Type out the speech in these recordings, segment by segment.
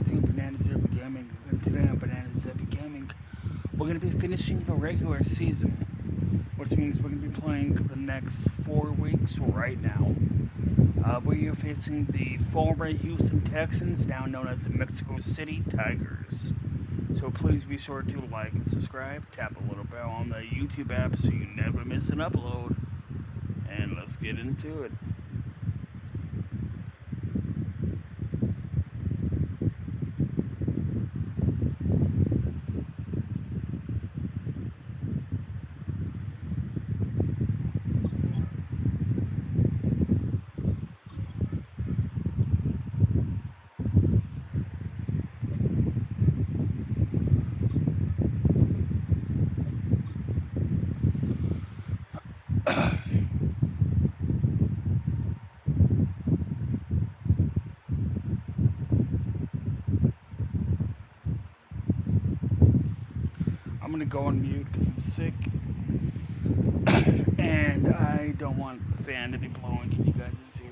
back to Banana Zebra Gaming, and today on Banana Zebra Gaming, we're going to be finishing the regular season, which means we're going to be playing the next 4 weeks right now. We are facing the former Houston Texans, now known as the Mexico City Tigers. So please be sure to like and subscribe, tap a little bell on the YouTube app so you never miss an upload, and let's get into it. I'm gonna go on mute because I'm sick and I don't want the fan to be blowing. Can you guys hear?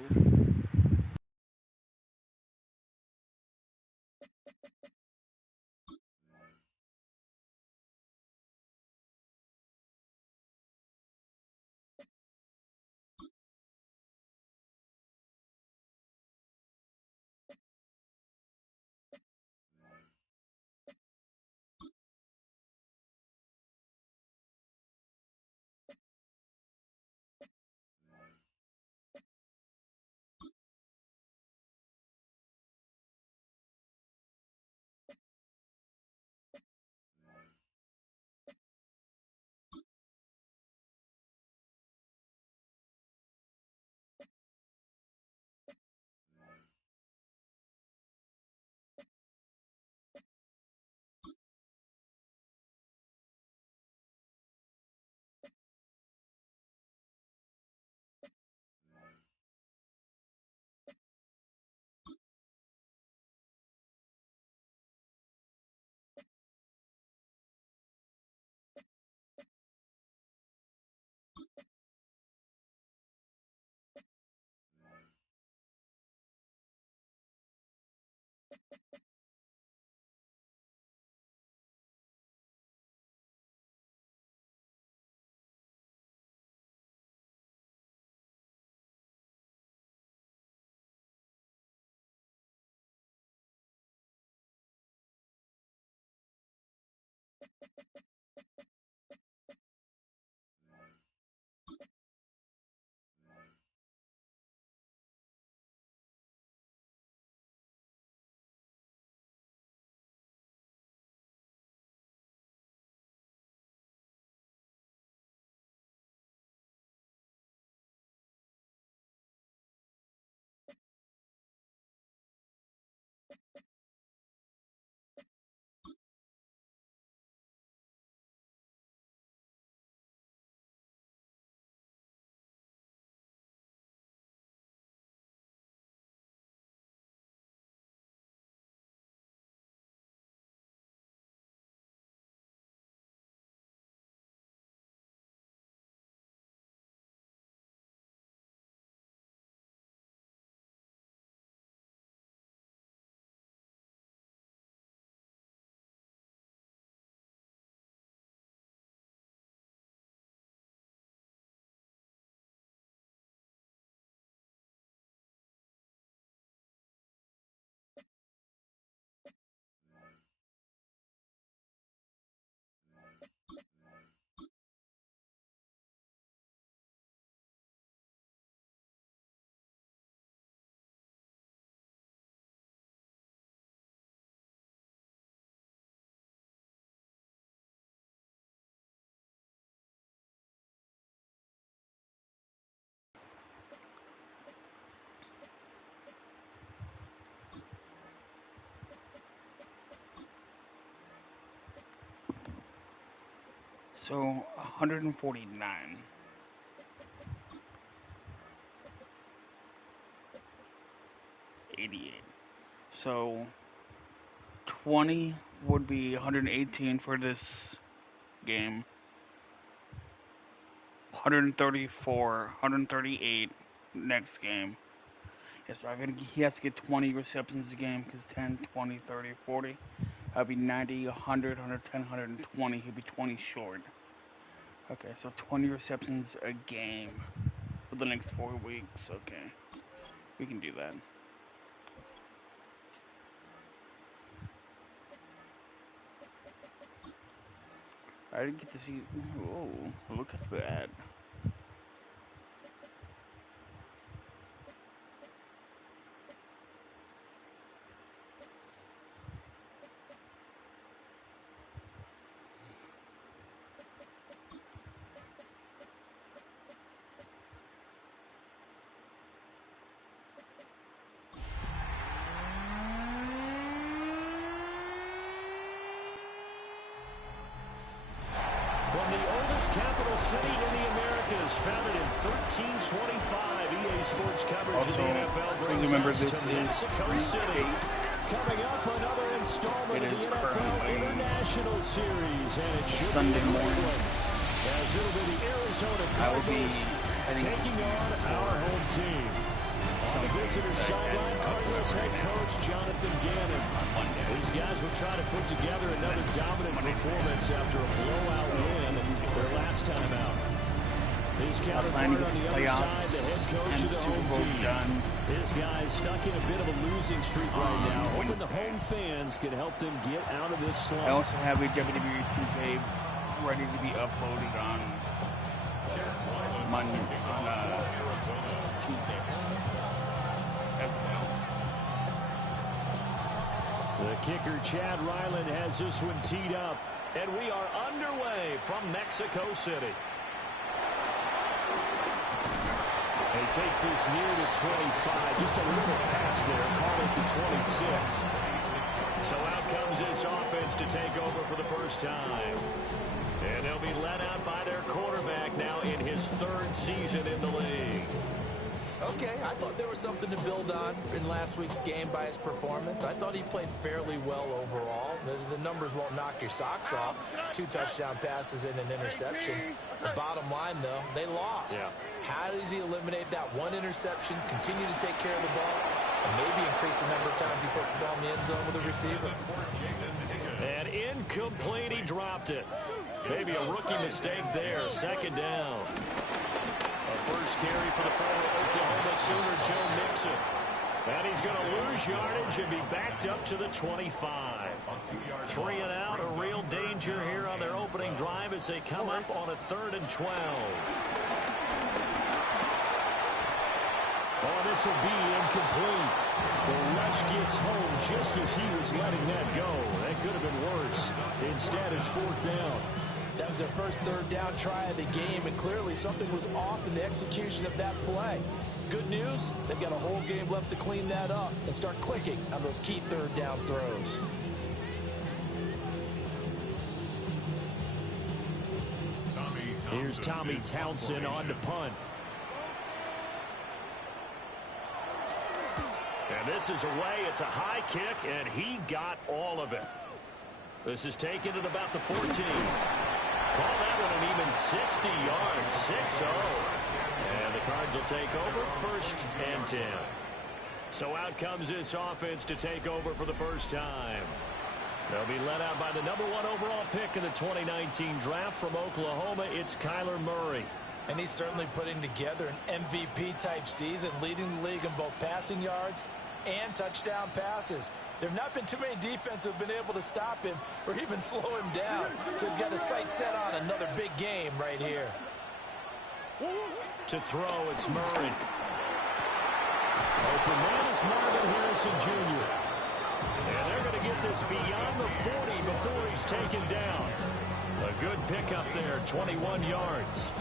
So 149, 88. So 20 would be 118 for this game. 134, 138 next game. Yes, so he has to get 20 receptions a game because 10, 20, 30, 40. That'll be 90, 100, 110, 120. He'll be 20 short. Okay, so 20 receptions a game for the next 4 weeks. Okay, we can do that. I didn't get to see. Oh, look at that. From the oldest capital city in the Americas, founded in 1325, EA Sports coverage Also, of the NFL brings remember us this to is Mexico City. Coming up, another installment of the NFL International Series, and it should Sunday be a morning. one, as it'll be the Arizona Cardinals taking on our home team. On the visitor sideline, Cardinals head coach Jonathan Gannon. These guys will try to put together another dominant performance after a blowout win their last time out. His counterpart on the other side, the head coach of the home team. His guys stuck in a bit of a losing streak right now, hoping the home fans can help them get out of this slump. I also have a WWE 2K ready to be uploaded on Monday, on Tuesday. The kicker, Chad Ryland, has this one teed up, and we are underway from Mexico City. He takes this near the 25, just a little pass there, call it the 26. So out comes this offense to take over for the first time. And they'll be led out by their quarterback now in his third season in the league. Okay, I thought there was something to build on in last week's game by his performance. I thought he played fairly well overall. The numbers won't knock your socks off. 2 touchdown passes and an interception. The bottom line, though, they lost. Yeah. How does he eliminate that one interception, continue to take care of the ball, and maybe increase the number of times he puts the ball in the end zone with a receiver? And incomplete, he dropped it. Maybe a rookie mistake there. Second down. A first carry for the former Oklahoma Sooner, Joe Mixon. And he's going to lose yardage and be backed up to the 25. 3 and out, a real danger here on their opening drive as they come up on a 3rd and 12. Oh, this will be incomplete. The rush gets home just as he was letting that go. That could have been worse. Instead, it's 4th down. That was their first 3rd down try of the game, and clearly something was off in the execution of that play. Good news, they've got a whole game left to clean that up and start clicking on those key 3rd down throws. Here's Tommy Townsend on to punt. And this is away. It's a high kick, and he got all of it. This is taken at about the 14. Call that one an even 60 yards, 6-0. And the Cards will take over 1st and 10. So out comes this offense to take over for the first time. They'll be led out by the number 1 overall pick in the 2019 draft from Oklahoma. It's Kyler Murray. And he's certainly putting together an MVP-type season, leading the league in both passing yards and touchdown passes. There have not been too many defenses who have been able to stop him or even slow him down. So he's got his sights set on another big game right here. To throw, it's Murray. Open man is Marvin Harrison Jr. And they're going to get this beyond the 40 before he's taken down. A good pickup there, 21 yards.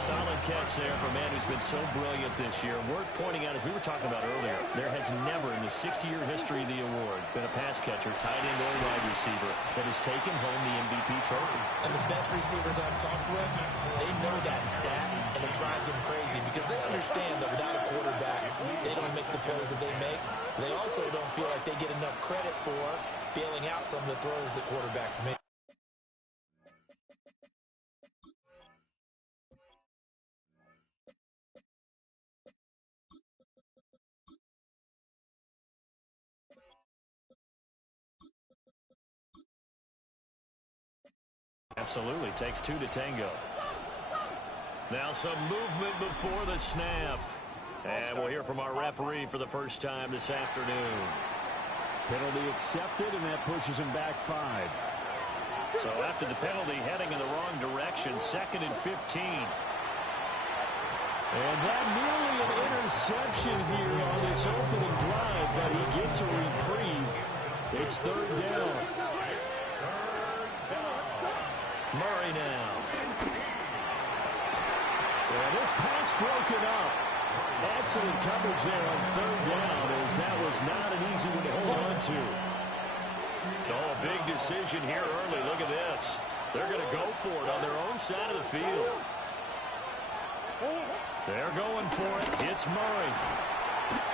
Solid catch there for a man who's been so brilliant this year. Worth pointing out, as we were talking about earlier, there has never in the 60-year history of the award been a pass catcher, tight end, or wide receiver that has taken home the MVP trophy. And the best receivers I've talked with, they know that stat, and it drives them crazy because they understand that without a quarterback, they don't make the plays that they make. They also don't feel like they get enough credit for bailing out some of the throws that quarterbacks make. Absolutely. Takes two to tango. Now some movement before the snap. And we'll hear from our referee for the first time this afternoon. Penalty accepted, and that pushes him back 5. So after the penalty, heading in the wrong direction, 2nd and 15. And that nearly an interception here on this opening drive, but he gets a reprieve. It's 3rd down. Murray now. And this pass broken up. Excellent coverage there on 3rd down, as that was not an easy one to hold on to. Oh, a big decision here early. Look at this. They're going to go for it on their own side of the field. They're going for it. It's Murray.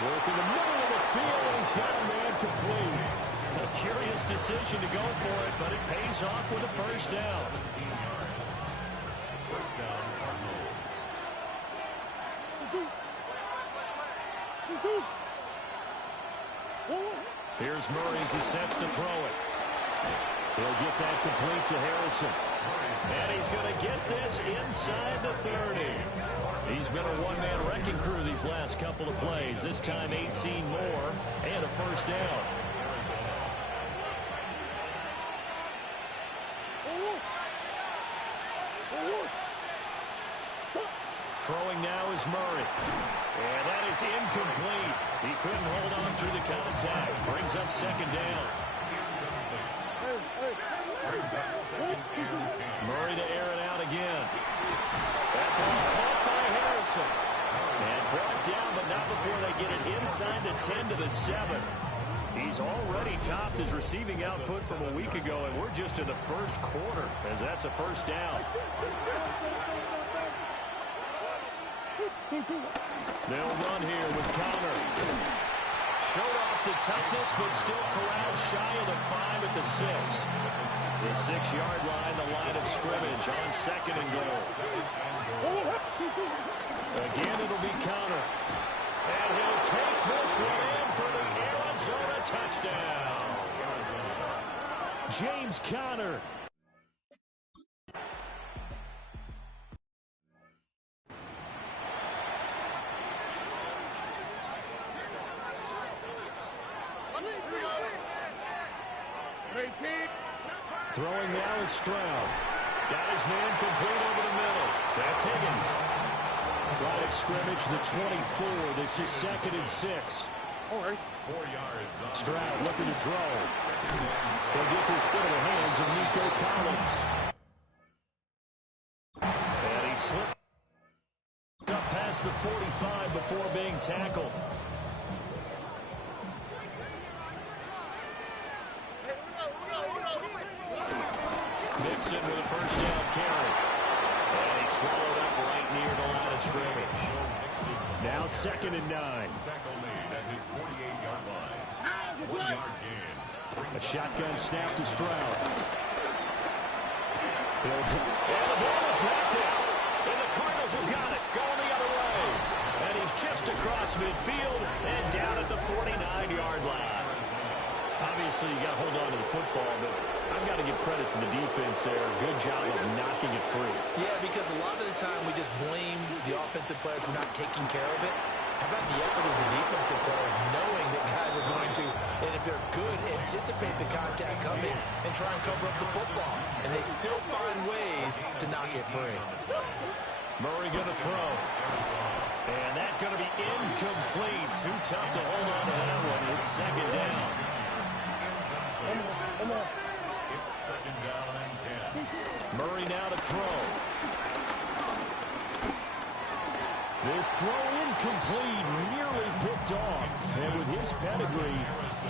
Working the middle of the field, and he's got a man complete. A curious decision to go for it, but it pays off with a first down. Here's Murray as he sets to throw it. He'll get that complete to Harrison. And he's going to get this inside the 30. He's been a one-man wrecking crew these last couple of plays. This time 18 more and a first down. Throwing now is Murray. And that is incomplete. He couldn't hold on through the contact. Brings up 2nd down. Murray to air it out again. That ball caught by Harrison. And brought down, but not before they get it inside the 10 to the 7. He's already topped his receiving output from a week ago, and we're just in the first quarter, as that's a first down. They'll run here with Connor. Showed off the toughness, but still corralled shy of the 5 at the 6. The 6-yard line, the line of scrimmage on 2nd and goal. Again, it'll be Connor. And he'll take this one in for the Arizona touchdown. James Conner. Throwing now is Stroud. Got his man complete over the middle. That's Higgins. Line of scrimmage, the 24. This is 2nd and 6. All right. Stroud looking to throw. He'll get this into the hands of Nico Collins. And he slipped up past the 45 before being tackled. Mixon with a first down carry. And he swallowed up right near the line of scrimmage. Now 2nd and 9. A shotgun snap to Stroud. And the ball is knocked out. And the Cardinals have got it. Going the other way. And he's just across midfield and down at the 49-yard line. Obviously, you got to hold on to the football, but I've got to give credit to the defense there. Good job of knocking it free. Yeah, because a lot of the time we just blame the offensive players for not taking care of it. How about the effort of the defensive players knowing that guys are going to, and if they're good, anticipate the contact coming and try and cover up the football. And they still find ways to knock it free. Murray going to throw. And that's going to be incomplete. Too tough to hold on to that one. It's 2nd down. It's 2nd down and 10. Murray now to throw. This throw incomplete, nearly picked off. And with his pedigree,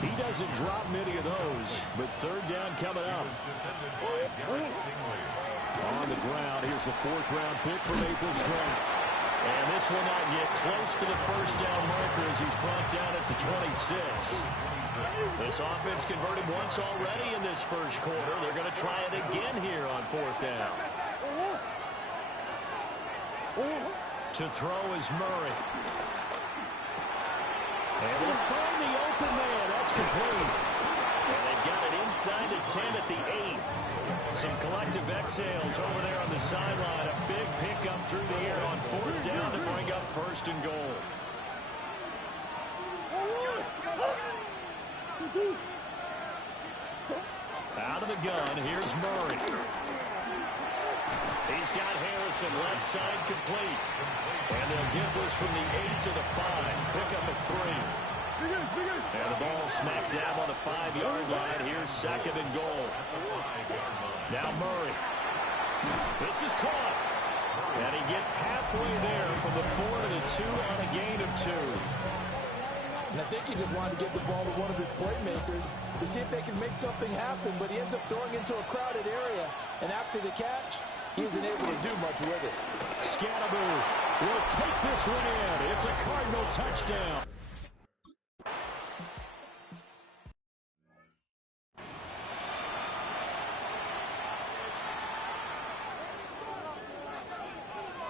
he doesn't drop many of those. But 3rd down coming up. On the ground, here's the 4th-round pick from April's draft. And this will not get close to the first down marker as he's brought down at the 26. This offense converted once already in this first quarter. They're going to try it again here on 4th down. To throw is Murray. And they'll find the open man. That's complete. And they've got it inside the 10 at the 8. Some collective exhales over there on the sideline. A big pickup through the air on 4th down to bring up 1st and goal. Out of the gun, here's Murray. He's got Harrison left side complete. And they'll get this from the 8 to the 5. Pick up a 3. And the ball smacked down on the 5-yard line. Here's 2nd and goal. Now Murray. This is caught. And he gets halfway there from the 4 to the 2 on a gain of 2. And I think he just wanted to get the ball to one of his playmakers to see if they can make something happen, but he ends up throwing into a crowded area. And after the catch, he isn't able to do much with it. Scatterby will take this one in. It's a Cardinal touchdown.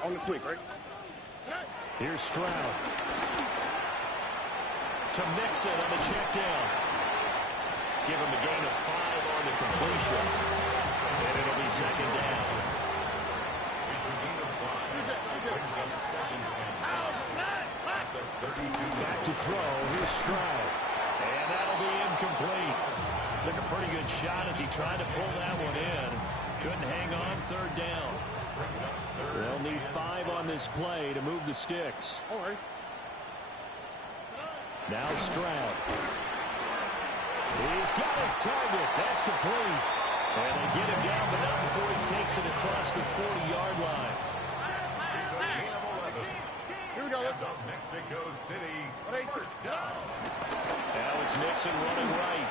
On the quick, right? Here's Stroud. To Mixon on the check down. Give him a gain of 5 on the completion. And it'll be 2nd down. Back to throw. Here's Stroud. And that'll be incomplete. Took a pretty good shot as he tried to pull that one in. Couldn't hang on 3rd down. They'll need 5 on this play to move the sticks. All right. Now Stroud. He's got his target. That's complete. And they get him down, but not before he takes it across the 40-yard line. It's a gain of 11. Here we go. And the Mexico City 1st down. Now it's Mixon running right.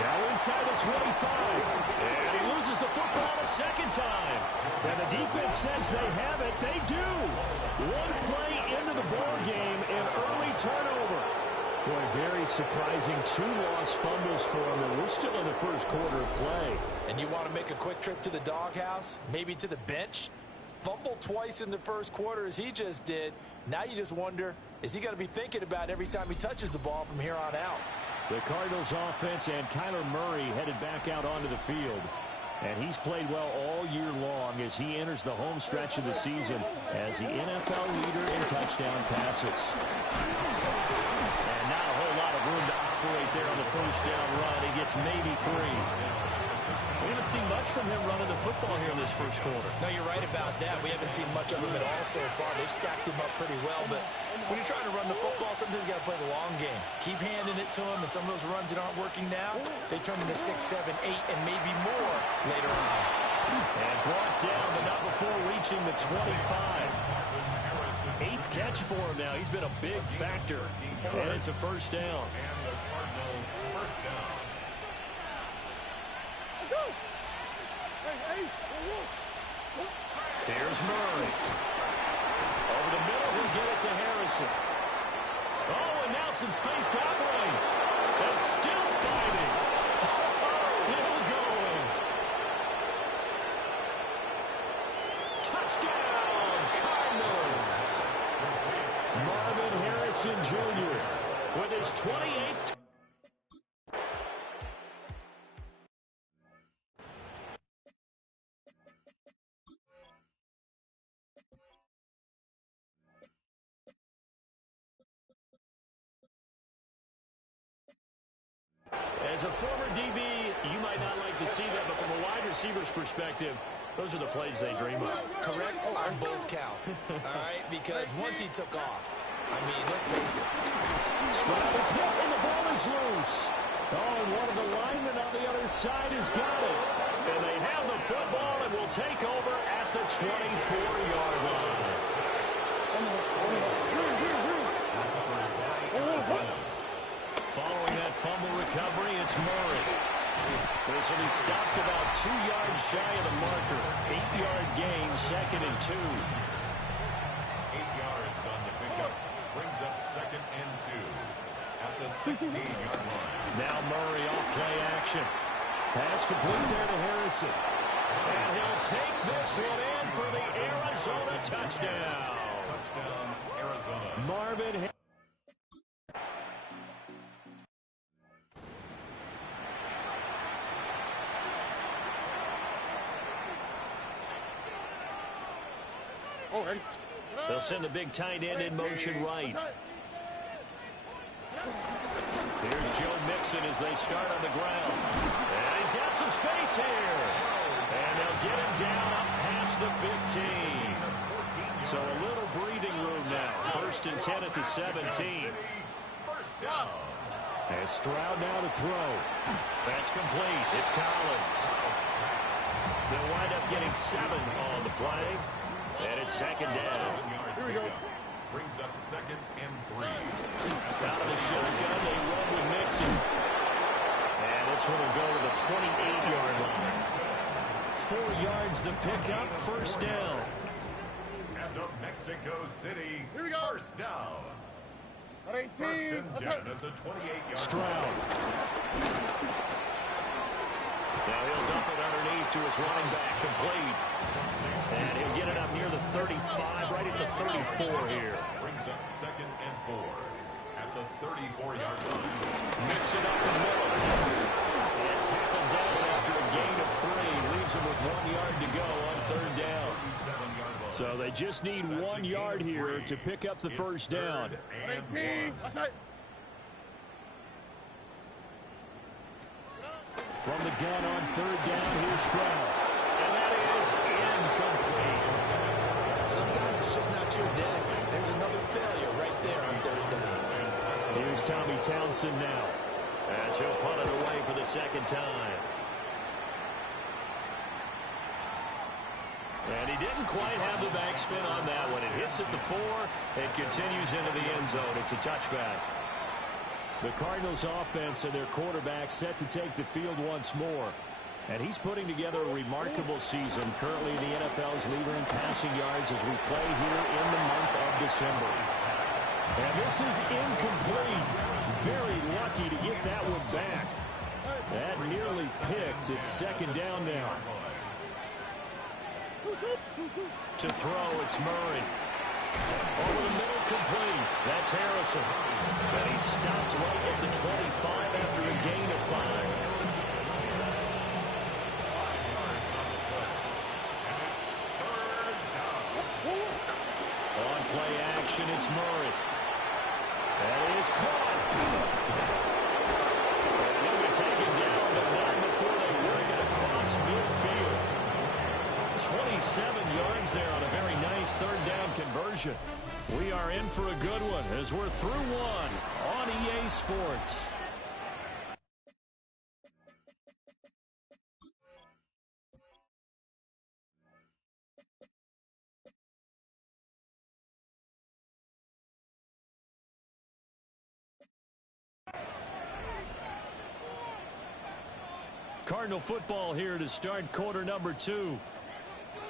Now inside the 25. And he loses the football a 2nd time. And the defense says they have it. They do. 1 play into the ball game, an early turnover. Boy, very surprising. 2 lost fumbles for him, and we're still in the 1st quarter of play. And you want to make a quick trip to the doghouse, maybe to the bench? Fumble twice in the 1st quarter as he just did. Now you just wonder, is he going to be thinking about every time he touches the ball from here on out? The Cardinals offense and Kyler Murray headed back out onto the field. And he's played well all year long as he enters the home stretch of the season as the NFL leader in touchdown passes. And not a whole lot of room to operate there on the 1st down run. He gets maybe 3. We haven't seen much from him running the football here in this 1st quarter. No, you're right about that. We haven't seen much of him at all so far. They've stacked him up pretty well, but when you're trying to run the football, sometimes you got to play the long game. Keep handing it to him, and some of those runs that aren't working now, they turn into 6, 7, 8, and maybe more later on. And brought down, but not before reaching the 25. 8th catch for him now. He's been a big factor, and it's a 1st down. And the Cardinal 1st down. Here's Murray. Over the middle, he'll get it to Harrison. Oh, and now some space to operate. And still fighting. Still going. Touchdown, Cardinals. Marvin Harrison Jr. with his 28th. As a former DB, you might not like to see that, but from a wide receiver's perspective, those are the plays they dream of. Correct on both counts, all right? Because once he took off, I mean, let's face it. Stroud is hit, and the ball is loose. Oh, and one of the linemen on the other side has got it. And they have the football and will take over at the 24-yard line. Following that fumble recovery, it's Murray. This will be stopped about 2 yards shy of the marker. 8-yard gain, 2nd and 2. 8 yards on the pickup. Brings up 2nd and 2 at the 16-yard line. Now Murray off play action. Pass complete there to Harrison. And he'll take this one in for the Arizona touchdown. Touchdown, Arizona. Marvin Harrison. Oh, ready. They'll send the big tight end in motion right. Here's Joe Mixon as they start on the ground. And he's got some space here. And they'll get him down up past the 15. So a little breathing room now. 1st and 10 at the 17. And Stroud now to throw. That's complete. It's Collins. They'll wind up getting 7 on the play. And it's 2nd down. Here we go. Brings up 2nd and 3. Out of the shotgun, they run with Mixon. And this one will go to the 28-yard line. 4 yards the pickup, 1st down. And the Mexico City Here we go. 1st down. At 18. 1st and 10 as a 28-yard. Stroud. Now he'll dump it underneath to his running back, complete. And he'll get it up near the 35, right at the 34 here. Brings up 2nd and 4 at the 34-yard line. Mix it up the middle. And tackled down after a gain of 3. Leaves him with 1 yard to go on 3rd down. 37-yard line. So they just need 1 yard here to pick up the 1st down. And 18. That's it. From the gun on 3rd down, here's Stroud. And that is incomplete. Sometimes it's just not your day. There's another failure right there on 3rd down. Here's Tommy Townsend now, as he'll punt it away for the 2nd time. And he didn't quite have the backspin on that one. It hits at the 4 and continues into the end zone. It's a touchback. The Cardinals offense and their quarterback set to take the field once more. And he's putting together a remarkable season, currently the NFL's leader in passing yards as we play here in the month of December. And this is incomplete. Very lucky to get that one back. That nearly picked. It's 2nd down now. To throw, it's Murray. Over the middle, complete. That's Harrison. And he stopped right at the 25 after a gain of 5. On play action, it's Murray. That is caught. And he'll be taken down, but not before they work it across midfield. 27 yards there on a very nice 3rd down conversion. We are in for a good one as we're through 1 on EA Sports. Cardinal football here to start quarter number 2.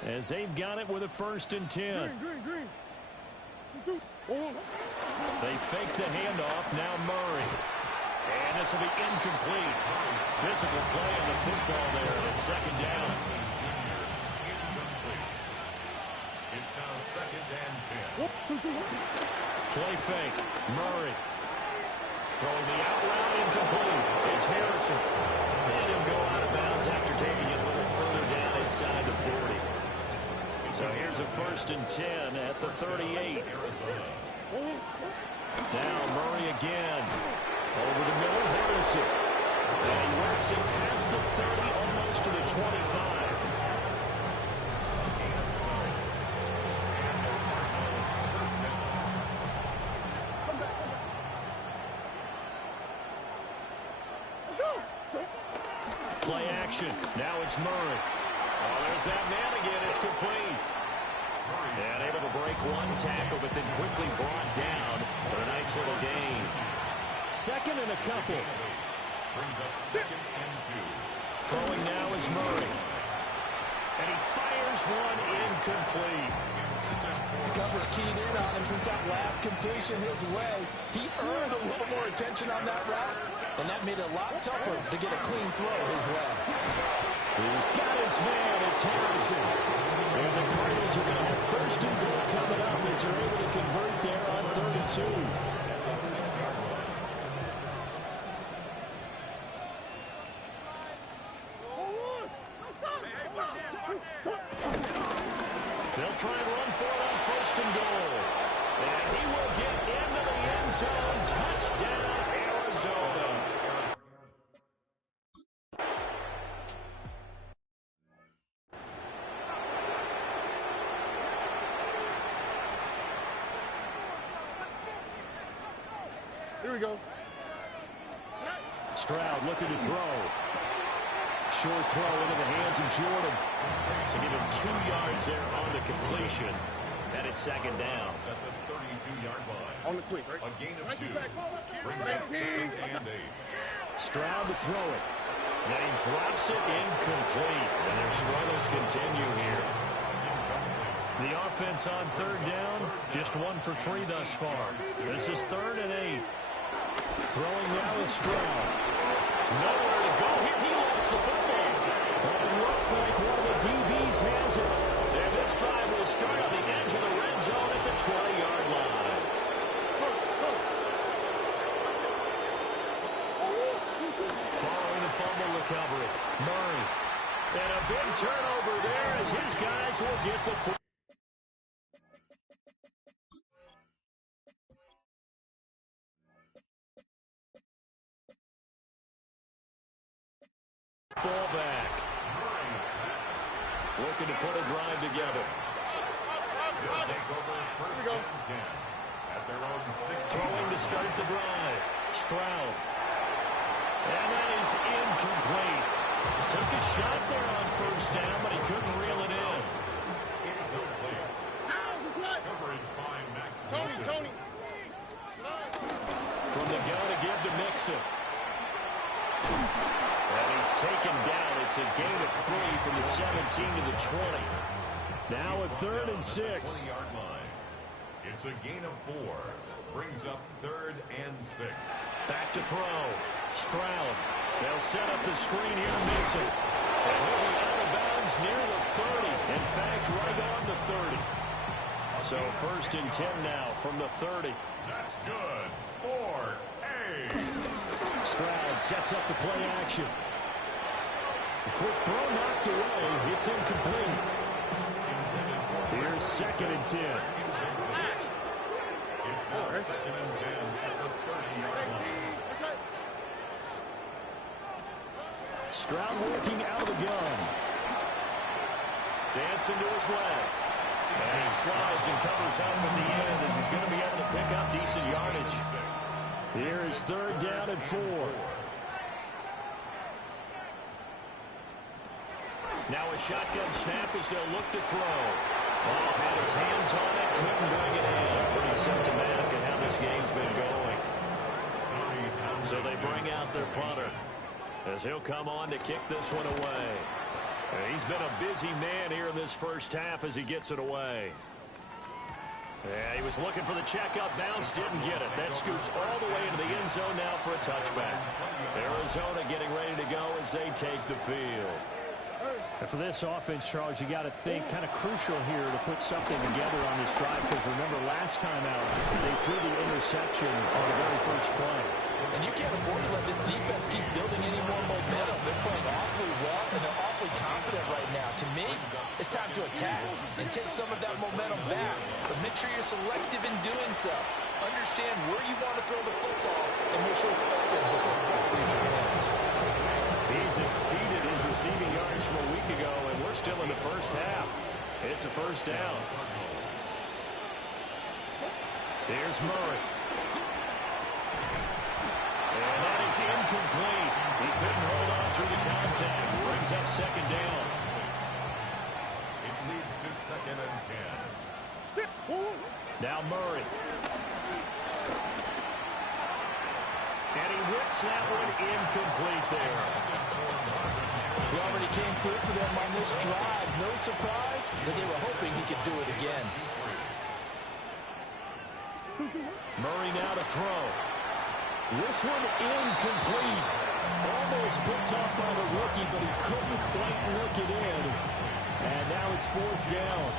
As they've got it with a 1st and 10. Green. They fake the handoff. Now Murray. And this will be incomplete. Physical play on the football there. And it's 2nd down. It's now 2nd and 10. Play fake. Murray. Throwing the out route, incomplete. It's Harrison. And he'll go out of bounds after taking it a little further down inside the 40. So here's a 1st and 10 at the 38. Now Murray again. Over the middle, Harrison. And he works it past the 30, almost to the 25. Play action. Now it's Murray. Oh, there's that man again. It's complete. And able to break 1 tackle, but then quickly brought down for a nice little gain. 2nd and a couple. Brings up 2nd and 2. Throwing now is Murray. And he fires one incomplete. Cover keyed in on him since that last completion his way. He earned a little more attention on that route, and that made it a lot tougher to get a clean throw his way. He's got his man. It's Harrison. And the Cardinals are going to have 1st and goal coming up as they're able to convert there on 32. They'll try and run for it on first and goal. And he will get into the end zone. Touchdown, Arizona. Here we go. Stroud looking to throw. Short throw into the hands of Jordan. So give him 2 yards there on the completion. And it's second down. At the 32-yard line. On the quick, right? A gain of 2. Brings up 2nd and 8. Stroud to throw it. And he drops it incomplete. And their struggles continue here. The offense on third down, just 1 for 3 thus far. This is 3rd and 8. Throwing now is Stroud. Nowhere to go here. He lost the football. But it looks like one of the DBs has it. And this drive will start on the edge of the red zone at the 20-yard line. Following the fumble recovery, Murray. And a big turnover there as his guys will get the football. Ball back. Looking to put a drive together. They'll take over first and 10. At their own 6. Throwing to start the drive. Stroud. And that is incomplete. Took a shot there on first down, but he couldn't reel it in. Incomplete. Coverage by Max Milton. Tony. From the gun to give to Mixon. And he's taken down. It's a gain of 3 from the 17 to the 20. Now a 3rd and 6. 20-yard line. It's a gain of 4. Brings up 3rd and 6. Back to throw. Stroud. They'll set up the screen here to Mixon. And he'll be out of bounds near the 30. In fact, right on the 30. So 1st and 10 now from the 30. That's good. 4-A. Stroud sets up the play action. A quick throw knocked away. It's incomplete. Here's 2nd and 10. It's now 2nd and 10 at the 30-yard line. Stroud working out of the gun. Dancing to his left. And he slides and covers up at the end as he's going to be able to pick up decent yardage. Here is 3rd down and 4. Now a shotgun snap as they'll look to throw. Oh, had his hands on it, couldn't bring it in. Pretty symptomatic of how this game's been going. So they bring out their punter as he'll come on to kick this one away. He's been a busy man here in this first half as he gets it away. Yeah, he was looking for the checkup bounce, didn't get it. That scoots all the way into the end zone now for a touchback. Arizona getting ready to go as they take the field. And for this offense, Charles, you got to think kind of crucial here to put something together on this drive, because remember last time out, they threw the interception on the very first play. And you can't afford to let this defense keep building any more momentum. They're playing awfully well, and they're awfully confident right now. To me, it's time to attack and take some of that momentum back. But make sure you're selective in doing so. Understand where you want to throw the football and make sure it's open before the ball leaves your hands. He's exceeded his receiving yards from a week ago, and we're still in the first half. It's a first down. Here's Murray. And that is incomplete. He couldn't hold on through the contact. Brings up 2nd down. It leads to 2nd and 10. Now Murray. And he whips that one incomplete there. He already came through for them on this drive. No surprise that they were hoping he could do it again. Murray now to throw. This one incomplete. Almost picked off by the rookie, but he couldn't quite look it in. And now it's 4th down.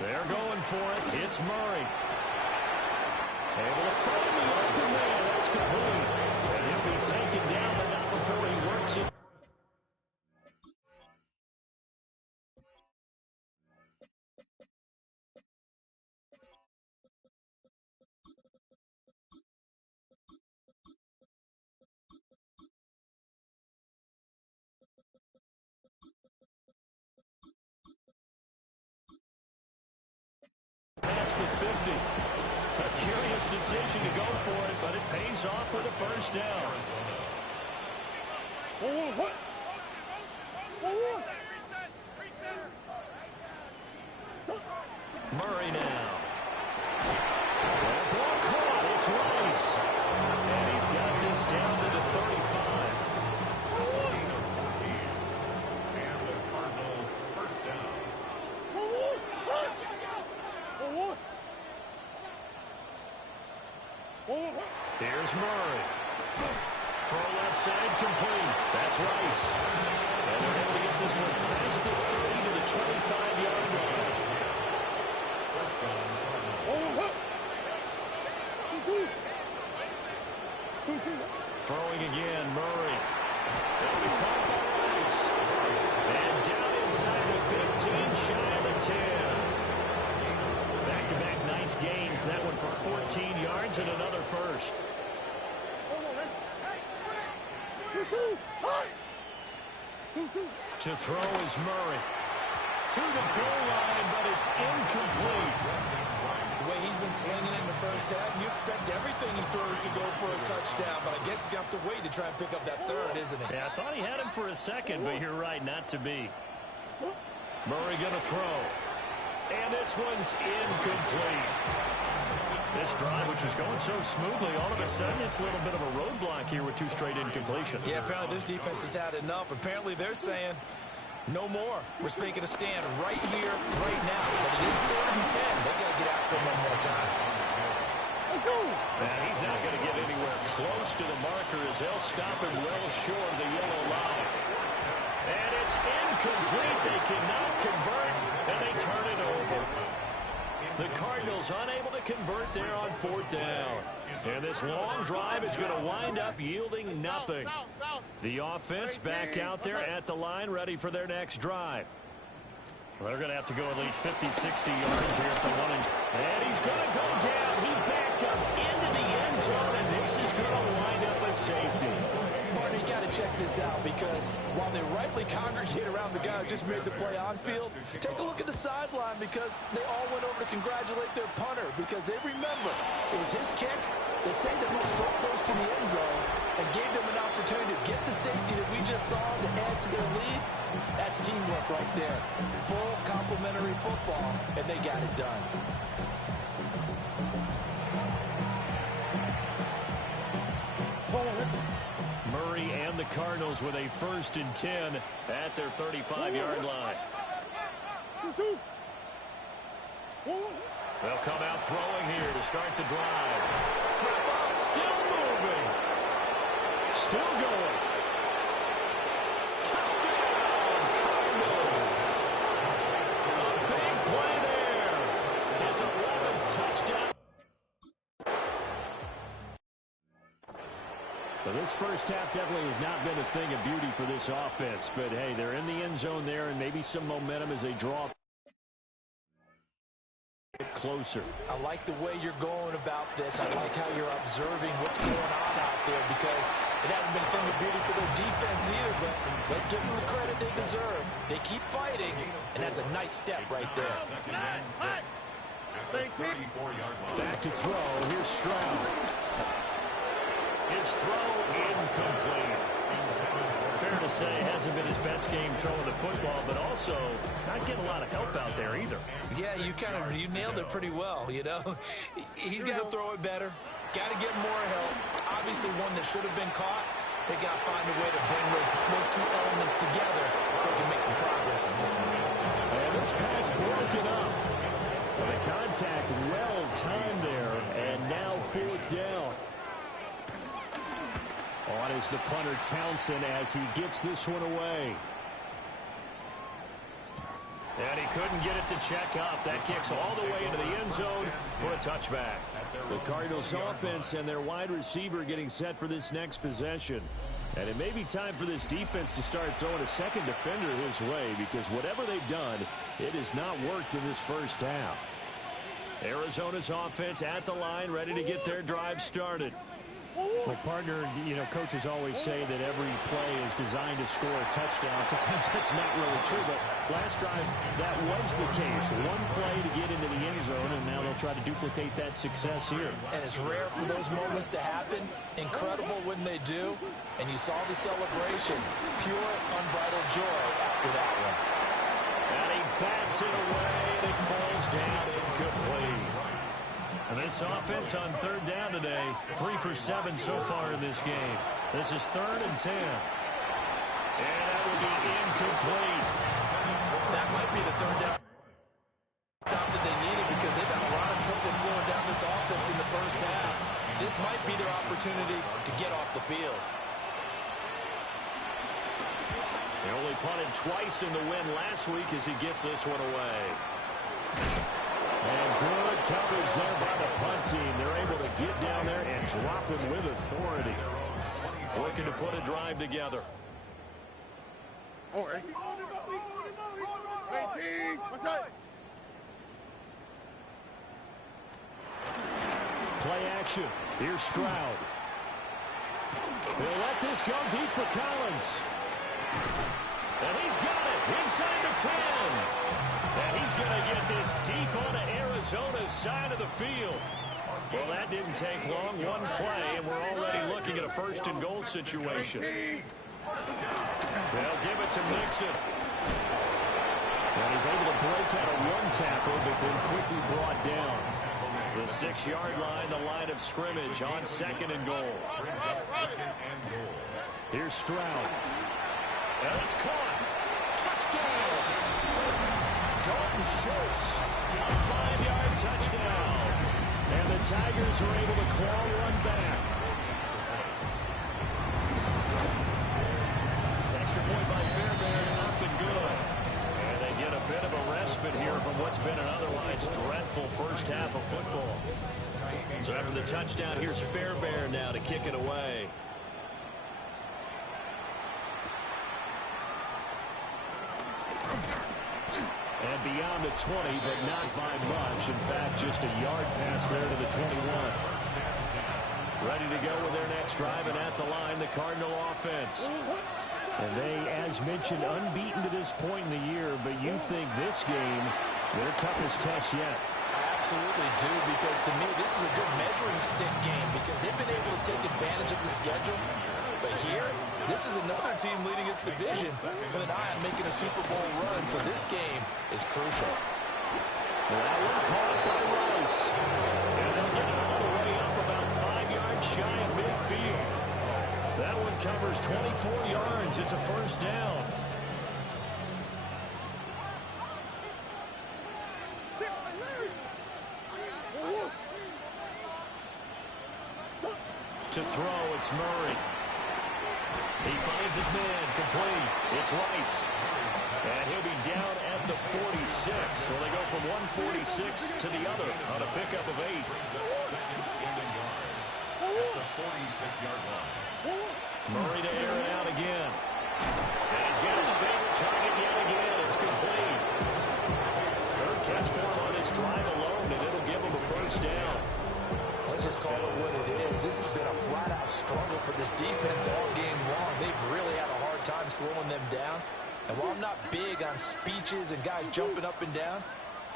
They're going for it. It's Murray. Able to find the open man. It's complete. And he'll be taken down, but not before he works it. Past the 50. A curious decision to go for it, but it pays off with a first down. Murray now. Ball caught. It's Rice. And he's got this down to the 35. And the Cardinal first down. Here's Murray. Throw left side complete. That's Rice. And they're able to get this one past the 30 to the 25-yard line. First down, Throwing again, Murray. That'll be caught by Rice. And down inside the 15, shy of the 10. Back-to-back nice gains. That one for 14 yards and another first. To throw is Murray. To the goal line, but it's incomplete. The way he's been slinging in the first half, you expect everything he throws to go for a touchdown, but I guess he's got to wait to try and pick up that third, isn't he? Yeah, I thought he had him for a second, but you're right, not to be. Murray going to throw. And this one's incomplete. This drive, which was going so smoothly, all of a sudden it's a little bit of a roadblock here with two straight incompletions. Yeah, apparently this defense has had enough. Apparently they're saying no more. We're making a stand right here, right now. But it is 3rd and 10. They've got to get after him one more time. And he's not going to get anywhere close to the marker as they'll stop him well short of the yellow line. And it's incomplete. They cannot convert, and they turn it over. The Cardinals unable to convert there on 4th down. And this long drive is going to wind up yielding nothing. The offense back out there at the line, ready for their next drive. Well, they're going to have to go at least 50, 60 yards here if they want to. And he's going to go down. He backed up into the end zone, and this is going to wind up a safety. Martin, you got to check this out because while they rightly congregate around the guy who just made the play on field, take a look at the sideline because they all went over to congratulate their punter because they remember it was his kick that sent them up so close to the end zone and gave them an opportunity to get the safety that we just saw to add to their lead. That's teamwork right there. Full complimentary football, and they got it done. Murray and the Cardinals with a 1st and 10 at their 35-yard line. They'll come out throwing here to start the drive. Still moving. Still going. Touchdown, Cardinals. A big play there. His 11th touchdown. Well, this first half definitely has not been a thing of beauty for this offense. But, hey, they're in the end zone there and maybe some momentum as they draw closer. I like the way you're going about this. I like how you're observing what's going on out there because it hasn't been a thing of beauty for their defense either, but let's give them the credit they deserve. They keep fighting, and that's a nice step right there. Back to throw. Here's Stroud. His throw incomplete. Fair to say, hasn't been his best game throwing the football, but also not getting a lot of help out there either. Yeah, you nailed it pretty well, you know. He's got to throw it better. Got to get more help. Obviously one that should have been caught. They got to find a way to bring those two elements together so they can make some progress in this one. And this pass broken up. Well, the contact well timed there, and now 4th down. On is the punter Townsend as he gets this one away. And he couldn't get it to check up. That kicks all the way into the end zone for a touchback. The Cardinals offense and their wide receiver getting set for this next possession. And it may be time for this defense to start throwing a second defender his way, because whatever they've done, it has not worked in this first half. Arizona's offense at the line, ready to get their drive started. Well, partner, coaches always say that every play is designed to score a touchdown. Sometimes that's not really true, but last drive, that was the case. One play to get into the end zone, and now they'll try to duplicate that success here. And it's rare for those moments to happen. Incredible when they do. And you saw the celebration. Pure, unbridled joy after that one. And he bats it away, and it falls down incomplete. And this offense on third down today, 3 for 7 so far in this game. This is 3rd and 10. And that will be incomplete. That might be the third down that they needed, because they've had a lot of trouble slowing down this offense in the first half. This might be their opportunity to get off the field. They only punted twice in the win last week as he gets this one away. And good coverage there by the punt team. They're able to get down there and drop him with authority. Looking to put a drive together. All right. 18. What's that? Play action. Here's Stroud. He'll let this go deep for Collins. And he's got it inside the 10. And he's going to get this deep onto Arizona's side of the field. Well, that didn't take long. One play, and we're already looking at a 1st and goal situation. They'll give it to Mixon. And he's able to break out a one tackle, but then quickly brought down. The 6-yard line, the line of scrimmage on 2nd and goal. Here's Stroud. And it's caught. Touchdown. Dalton Schultz, a 5-yard touchdown. And the Tigers are able to claw one back. Extra point by Fairbairn, up and good. And they get a bit of a respite here from what's been an otherwise dreadful first half of football. So after the touchdown, here's Fairbairn now to kick it away. And beyond the 20, but not by much. In fact, just a yard pass there to the 21. Ready to go with their next drive, and at the line, the Cardinal offense. And they, as mentioned, unbeaten to this point in the year, but you think this game, their toughest test yet. I absolutely do, because to me, this is a good measuring stick game, because they've been able to take advantage of the schedule. But here, this is another team leading its division with an eye on making a Super Bowl run, so this game is crucial. Well, that one caught by Rice. And they'll get it all the way up about 5 yards shy of midfield. That one covers 24 yards. It's a 1st down. To throw, it's Murray. He finds his man, complete. It's Rice. And he'll be down at the 46. So they go from 146 to the other on a pickup of 8. At the 46-yard line. Murray to air it out again. And he's got his favorite target yet again. It's complete. 3rd catch for him on this drive alone, and it'll give him a 1st down. Let's just call it what it is. This has been a flat-out struggle for this defense all game long. They've really had a hard time slowing them down. And while I'm not big on speeches and guys jumping up and down,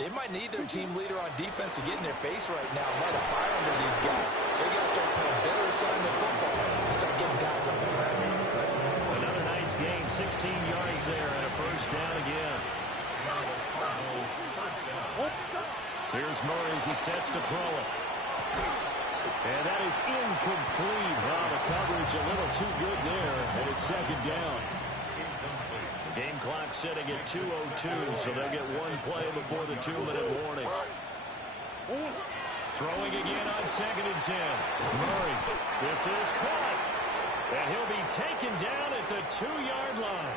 they might need their team leader on defense to get in their face right now, light a fire under these guys. They got to start playing better assignment football and start getting guys on the ground. Another nice gain, 16 yards there, and a 1st down again. Here's Murray as he sets to throw it. And that is incomplete. Wow, the coverage a little too good there, and it's 2nd down. Game clock sitting at 2:02, so they'll get one play before the 2-minute warning. Throwing again on 2nd and 10. Murray, this is caught. And he'll be taken down at the 2-yard line.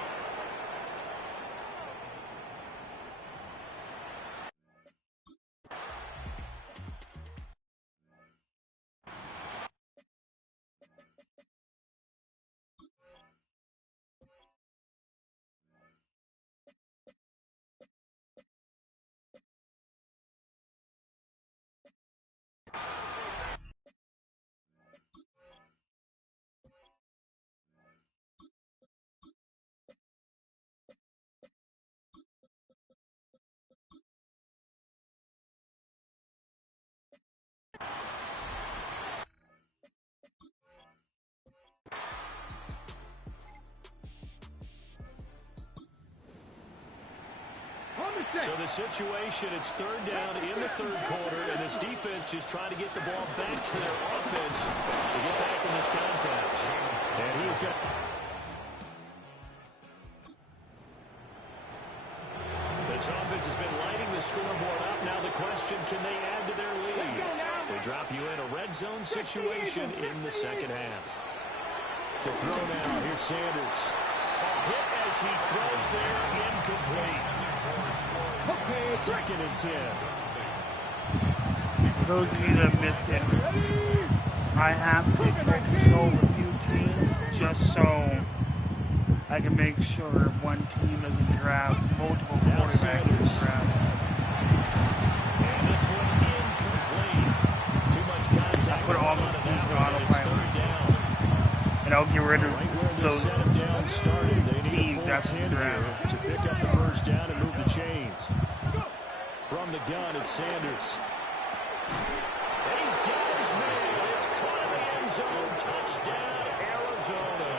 So the situation, it's third down in the third quarter, and this defense just trying to get the ball back to their offense to get back in this contest. And he's got... This offense has been lighting the scoreboard up. Now the question, can they add to their lead? They drop you in a red zone situation in the second half. To throw now, here's Sanders. A hit as he throws there, incomplete. Second and 10. For those of you that missed it, I have to take control of a few teams just so I can make sure one team doesn't draft multiple quarterbacks in the draft. And this one incomplete. Too much contact. I put all those teams on autopilot. And I'll get rid of those teams after the draft. To pick up the first down and move the chains. From the gun, it's Sanders. And he's got his man. It's caught in the end zone. Touchdown, Arizona.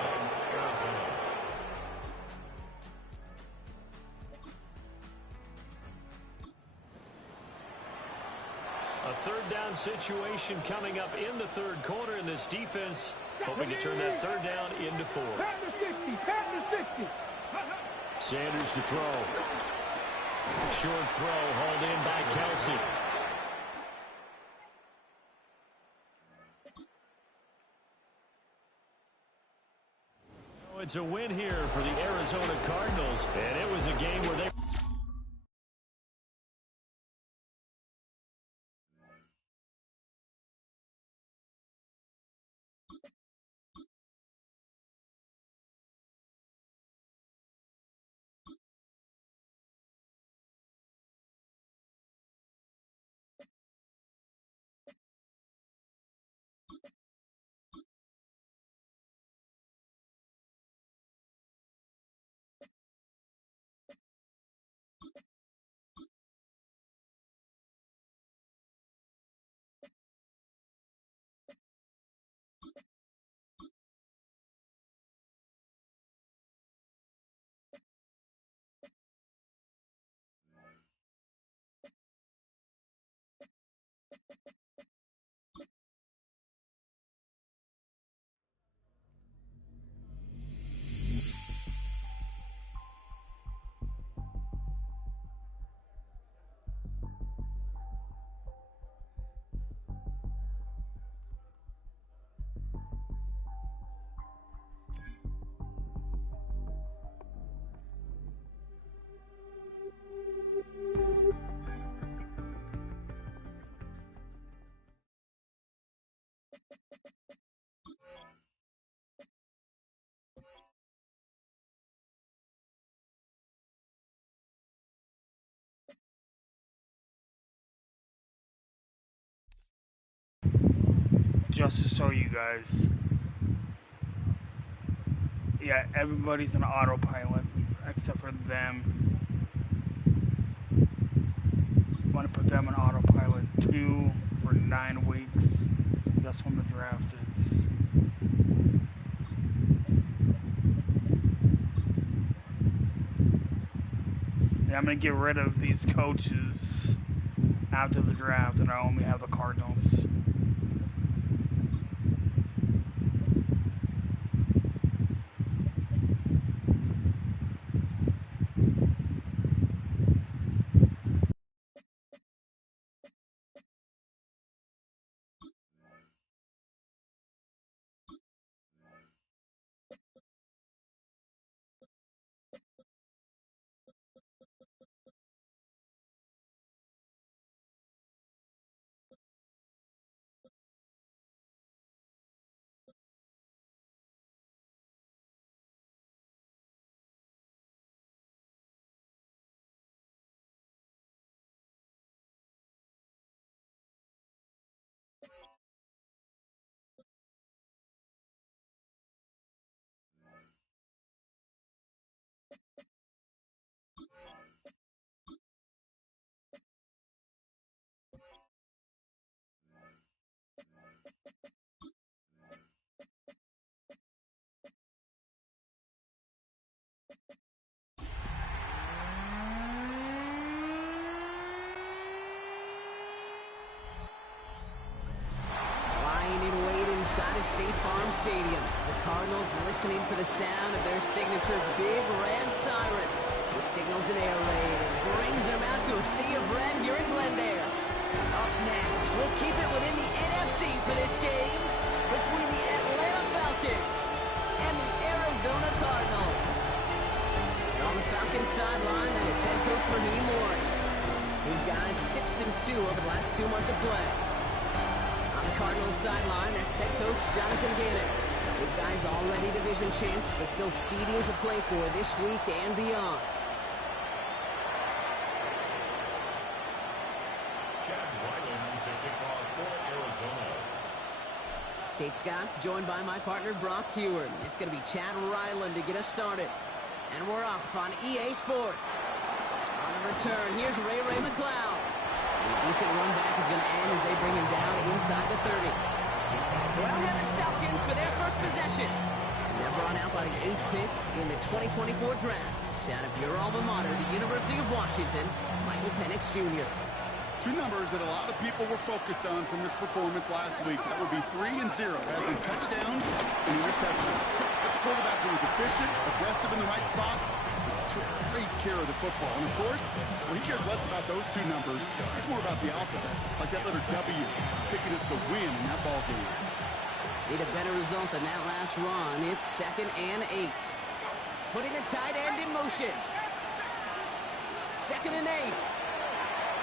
A third down situation coming up in the third quarter, and this defense hoping to turn that third down into fourth. Sanders to throw. Short throw hauled in by Kelsey. It's a win here for the Arizona Cardinals, and it was a game where they... Just to show you guys, yeah, everybody's on autopilot except for them. I want to put them on autopilot 2 for 9 weeks. That's when the draft is. Yeah, I'm gonna get rid of these coaches after the draft, and I only have the Cardinals. Stadium. The Cardinals listening for the sound of their signature big red siren, which signals an air raid and brings them out to a sea of red here in Glendale. Up next, we'll keep it within the NFC for this game between the Atlanta Falcons and the Arizona Cardinals. And on the Falcons sideline, that is head coach Raheem Morris. These guys 6-2 over the last 2 months of play. On the Cardinals sideline, that's head coach Jonathan Gannon. These guys already division champs, but still seeding to play for this week and beyond. Chad Ryland to kick off for Arizona. Kate Scott, joined by my partner Brock Heward. It's going to be Chad Ryland to get us started. And we're off on EA Sports. On the return, here's Ray McLeod. A decent run back is going to end as they bring him down inside the 30. Well-headed Falcons for their first possession. And they're brought out by the 8th pick in the 2024 draft. Out of your alma mater, the University of Washington, Michael Penix Jr. Two numbers that a lot of people were focused on from his performance last week. That would be 3 and 0, as in touchdowns and interceptions. That's a quarterback who was efficient, aggressive in the right spots, took great care of the football. And of course, he cares less about those two numbers. It's more about the alphabet, like that letter W, picking up the win in that ball game. Need a better result than that last run. It's 2nd and 8. Putting the tight end in motion. 2nd and 8.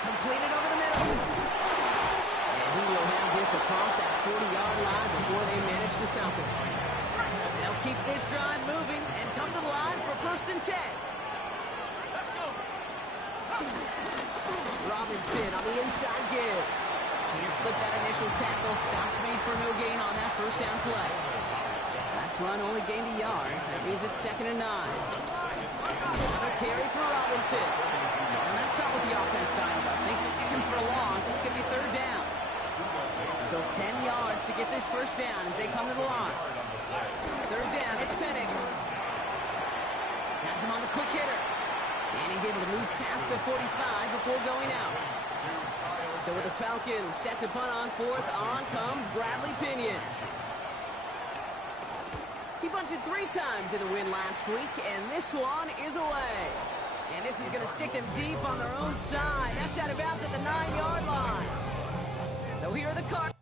Completed over the middle. And he will have this across that 40-yard line before they manage to stop him. They'll keep this drive moving and come to the line for 1st and 10. Robinson on the inside give. Can't slip that initial tackle. Stops made for no gain on that 1st down play. Last run only gained a yard. That means it's 2nd and 9. Another carry for Robinson. And that's not what the offense styled up. They stick him for a loss. It's going to be 3rd down. So 10 yards to get this 1st down as they come to the line. 3rd down, it's Penix. Has him on the quick hitter. And he's able to move past the 45 before going out. So with the Falcons set to punt on 4th, on comes Bradley Pinion. He bunted 3 times in the win last week, and this one is away. And this is going to stick them deep on their own side. That's out of bounds at the 9-yard line. So here are the Cardinals.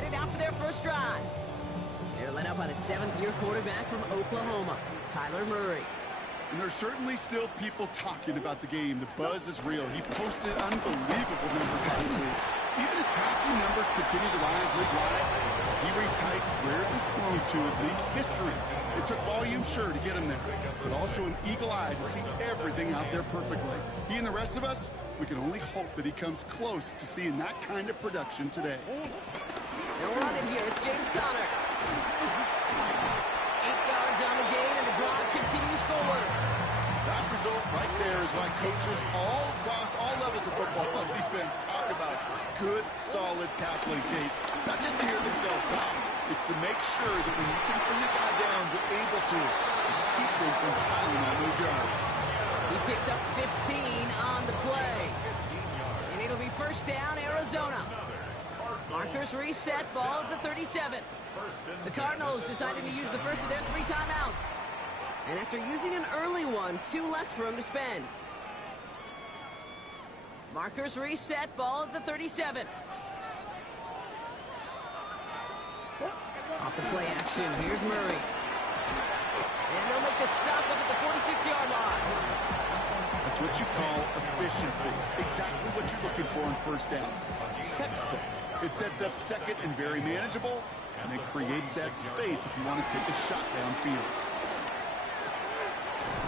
headed out for their first drive. They're led out by the 7th-year quarterback from Oklahoma, Kyler Murray. And there's certainly still people talking about the game. The buzz is real. He posted unbelievable numbers last week. Even his passing numbers continue to rise league-wide. He reached heights rarely thrown to in league history. It took volume, sure, to get him there, but also an eagle eye to see everything out there perfectly. He and the rest of us, we can only hope that he comes close to seeing that kind of production today. They'll run it here. It's James Conner. 8 yards on the gain, and the drive continues forward. That result right there is why coaches all across all levels of football on defense talk about good, solid tackling, Kate. It's not just to hear themselves talk. It's to make sure that when you can bring a guy down, you're able to keep them from piling on those yards. He picks up 15 on the play. And it'll be first down, Arizona. Markers reset, ball at the 37. The Cardinals decided to use the first of their 3 timeouts. And after using an early one, 2 left for him to spend. Markers reset, ball at the 37. Off the play action, here's Murray. And they'll make the stop up at the 46-yard line. That's what you call efficiency. Exactly what you're looking for on first down. Textbook. It sets up second and very manageable, and it creates that space if you want to take a shot downfield.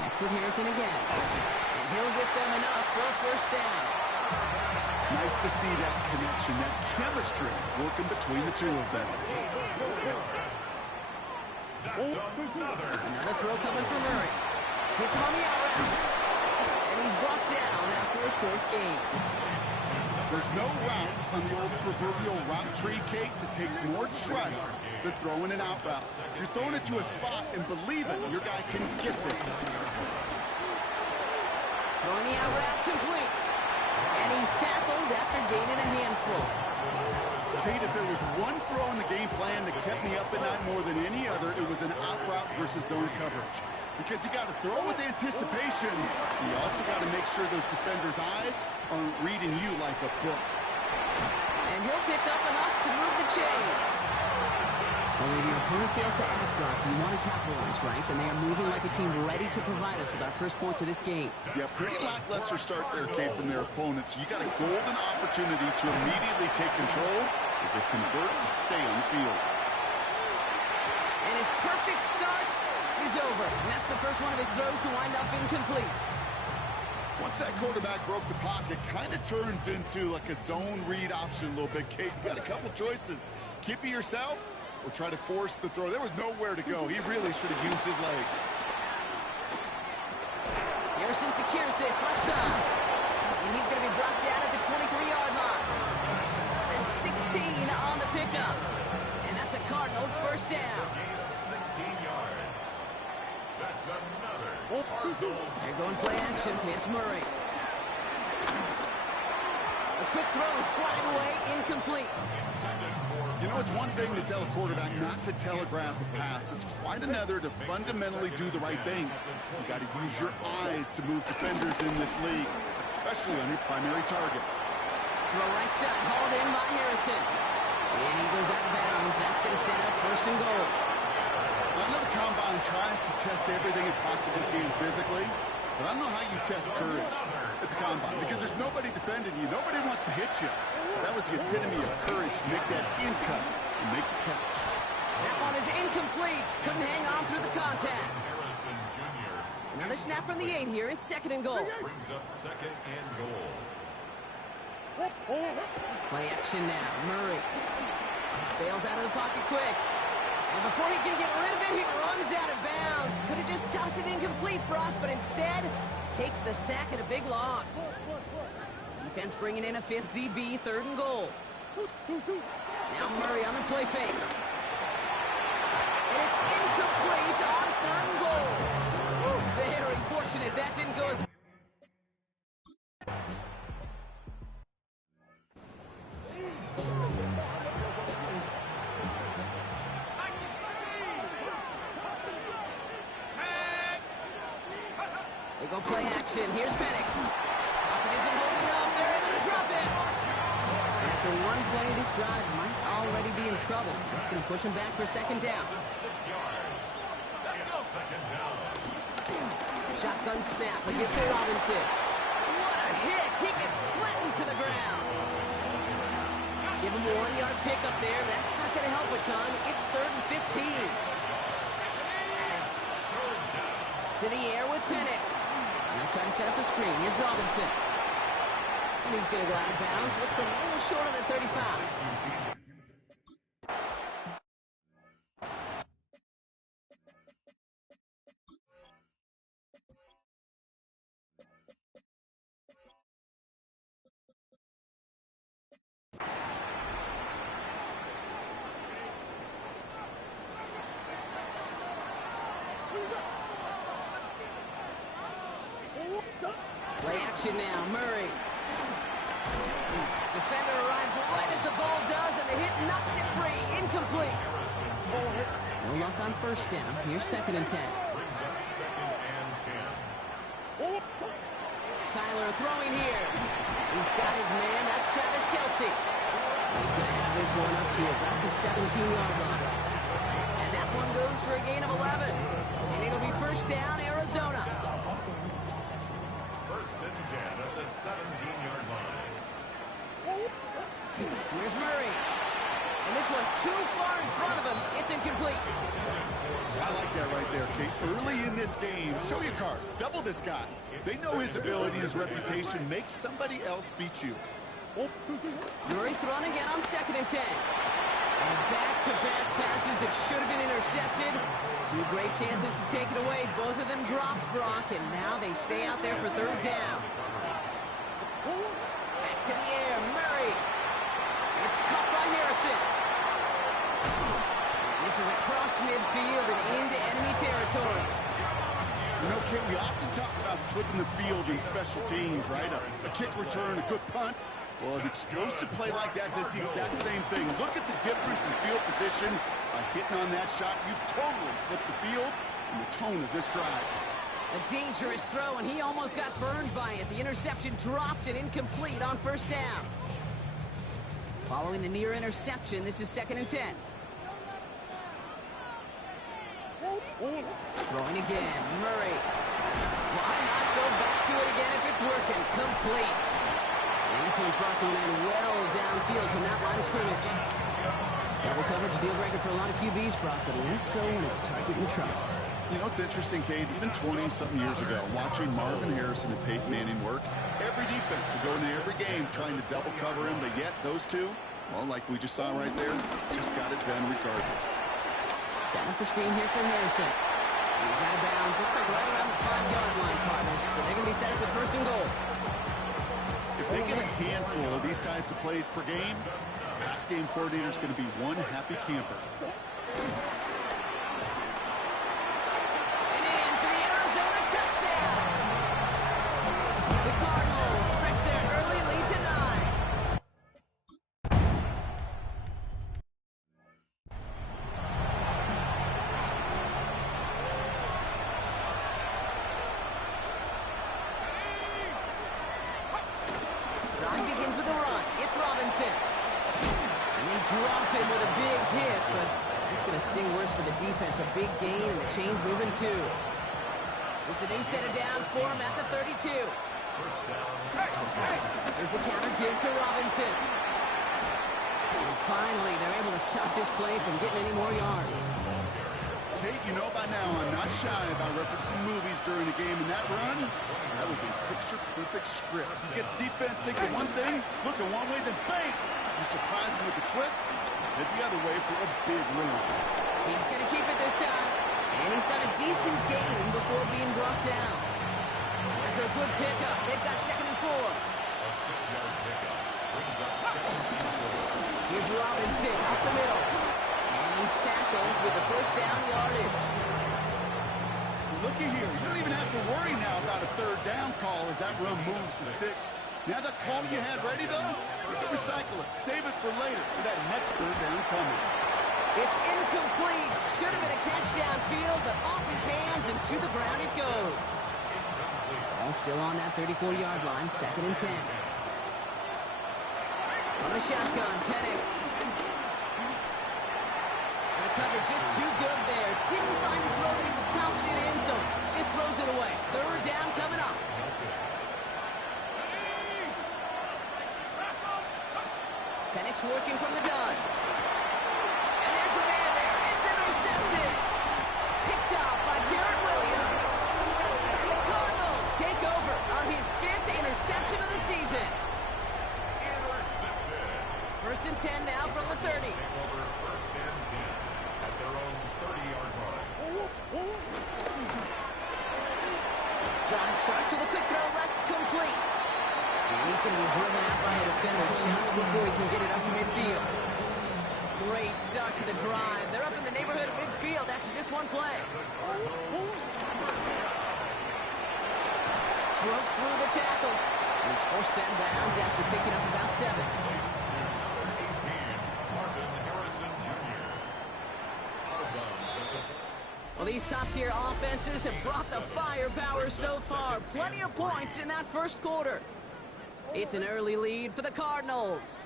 Next with Harrison again. And he'll get them enough for a first down. Nice to see that connection, that chemistry working between the two of them. Another throw coming from Murray. Hits him on the out route. And he's brought down after a short gain. There's no routes on the old proverbial route tree, Kate, that takes more trust than throwing an out route. You're throwing it to a spot and believe it, your guy can get there. Throwing the out route complete. And he's tackled after gaining a handful. Kate, if there was one throw in the game plan that kept me up at night more than any other, it was an out route versus zone coverage. Because you got to throw with anticipation. You also got to make sure those defenders' eyes aren't reading you like a book. And he'll pick up enough to move the chains. Well, when your opponent fails to act right, you want to capitalize, right? And they are moving like a team ready to provide us with our first points of this game. Yeah, pretty lackluster start there, Kate, from their opponents. You got a golden opportunity to immediately take control as they convert to stay on the field. And his perfect start is over. And that's the first one of his throws to wind up incomplete. Once that quarterback broke the pocket, kind of turns into like a zone read option a little bit, Kate. You got a couple choices. Keep it yourself or try to force the throw. There was nowhere to go. He really should have used his legs. Harrison secures this left side. And he's going to be brought down at the 23-yard line. And 16 on the pickup. And that's a Cardinals first down. 16 yards. That's another Cardinals. They're going play action. It's Murray. A quick throw is swatted away, incomplete. You know, it's one thing to tell a quarterback not to telegraph a pass. It's quite another to fundamentally do the right things. You got to use your eyes to move defenders in this league, especially on your primary target. Throw right side, hauled in by Harrison. And he goes out of bounds. That's going to set up first and goal. I know the combine tries to test everything it possibly can physically, but I don't know how you test courage at the combine because there's nobody defending you. Nobody wants to hit you. That was the epitome of courage to make that in cut and make the catch. That one is incomplete. Couldn't hang on through the contact. Harrison Jr. Another snap from the 8 here. It's second and goal. brings up second and goal. Play action now. Murray bails out of the pocket quick. And before he can get rid of it, he runs out of bounds. Could have just tossed it incomplete, Brock, but instead takes the sack at a big loss. Defense bringing in a 5th DB, third and goal. Now Murray on the play fake. And it's incomplete on third and goal. Very fortunate that didn't go as... They go play action. Here's Penix. Pocket isn't holding up. They're able to drop it. And after one play of this drive might already be in trouble. That's going to push him back for second down. 6 yards. Second down. Shotgun snap. A give to Robinson. What a hit. He gets flattened to the ground. Give him a 1-yard pickup there. That's not going to help a ton. It's 3rd and 15. To the air with Penix. Now trying to set up the screen. Here's Robinson. And he's going to go out of bounds. Looks a little short on the 35. Play action now, Murray. Defender arrives right as the ball does, and the hit knocks it free. Incomplete. No luck on first down. Here's 2nd and 10. Brings up 2nd and 10. Kyler throwing here. He's got his man. That's Travis Kelce. He's going to have this one up to about the 17-yard line. And that one goes for a gain of 11. And it'll be first down, Arizona. 1st and 10 at the 17-yard line. Here's Murray. And this one too far in front of him. It's incomplete. I like that right there, Kate. Early in this game, show your cards. Double this guy. They know his ability, his reputation makes somebody else beat you. Murray thrown again on 2nd and 10. And back-to-back passes that should have been intercepted. 2 great chances to take it away. Both of them dropped, Brock, and now they stay out there for 3rd down. Back to the air, Murray. It's caught by Harrison. This is across midfield and into enemy territory. You know, Kate, we often talk about flipping the field in special teams, right? A kick return, a good punt. Well, an explosive play like that does the exact same thing. Look at the difference in field position. By hitting on that shot, you've totally flipped the field and the tone of this drive. A dangerous throw, and he almost got burned by it. The interception dropped and incomplete on first down. Following the near interception, this is 2nd and 10. Throwing again, Murray. Why not go back to it again if it's working? Complete. And this one's brought to an end well downfield from that line of scrimmage. Double coverage deal breaker for a lot of QBs, Brock, but less so when it's target and trust. You know, it's interesting, Kate, even 20-something years ago, watching Marvin Harrison and Peyton Manning work, every defense would go into every game trying to double cover him, but yet those two, well, like we just saw right there, just got it done regardless. Set up the screen here for Harrison. He's out of bounds. Looks like right around the 5-yard line, partners. So they're going to be set up with 1st and goal. If they get a handful of these types of plays per game, the pass game coordinator is going to be one happy camper. And in for the Arizona touchdown. The Cardinals stretch their early lead to 9. Drive begins with a run. It's Robinson. And they drop him with a big hit, but that's going to sting worse for the defense. A big gain, and the chain's moving too. It's a new set of downs for him at the 32. There's a counter give to Robinson. And finally, they're able to stop this play from getting any more yards. Kate, you know by now I'm not shy about referencing movies during a game, and that run, that was a picture-perfect script. You get the defense thinking one thing, looking one way, then bang! You surprise them with a twist, head the other way for a big run. He's going to keep it this time. And he's got a decent gain before being brought down. After a good pickup, they've got 2nd and 4. A 6-yard pickup brings up 2nd and 4. Here's Robinson up the middle. And he's tackled with the first down yardage. Looky here, you don't even have to worry now about a 3rd down call as that run moves the sticks. Now that call you had ready, though, you can recycle it. Save it for later for that next 3rd down coming. It's incomplete. Should have been a catch downfield, but off his hands and to the ground it goes. Ball still on that 34-yard line, 2nd and 10. On the shotgun, Penix. And the cover just too good there. Didn't find the throw that he was confident in, so just throws it away. Third down coming up. Penix working from the gun. And there's a man there. It's intercepted. Picked up by Garrett Williams. And the Cardinals take over on his 5th interception of the season. First and 10 now from the 30. First and 10 at their own 30-yard line. Drive starts with a quick throw left, complete. And he's going to be driven out by a defender just before he can get it up to midfield. Great start to the drive. They're up in the neighborhood of midfield after just one play. Broke through the tackle. He's forced out of bounds after picking up about 7. Well, these top-tier offenses have brought the firepower so far. Plenty of points in that first quarter. It's an early lead for the Cardinals.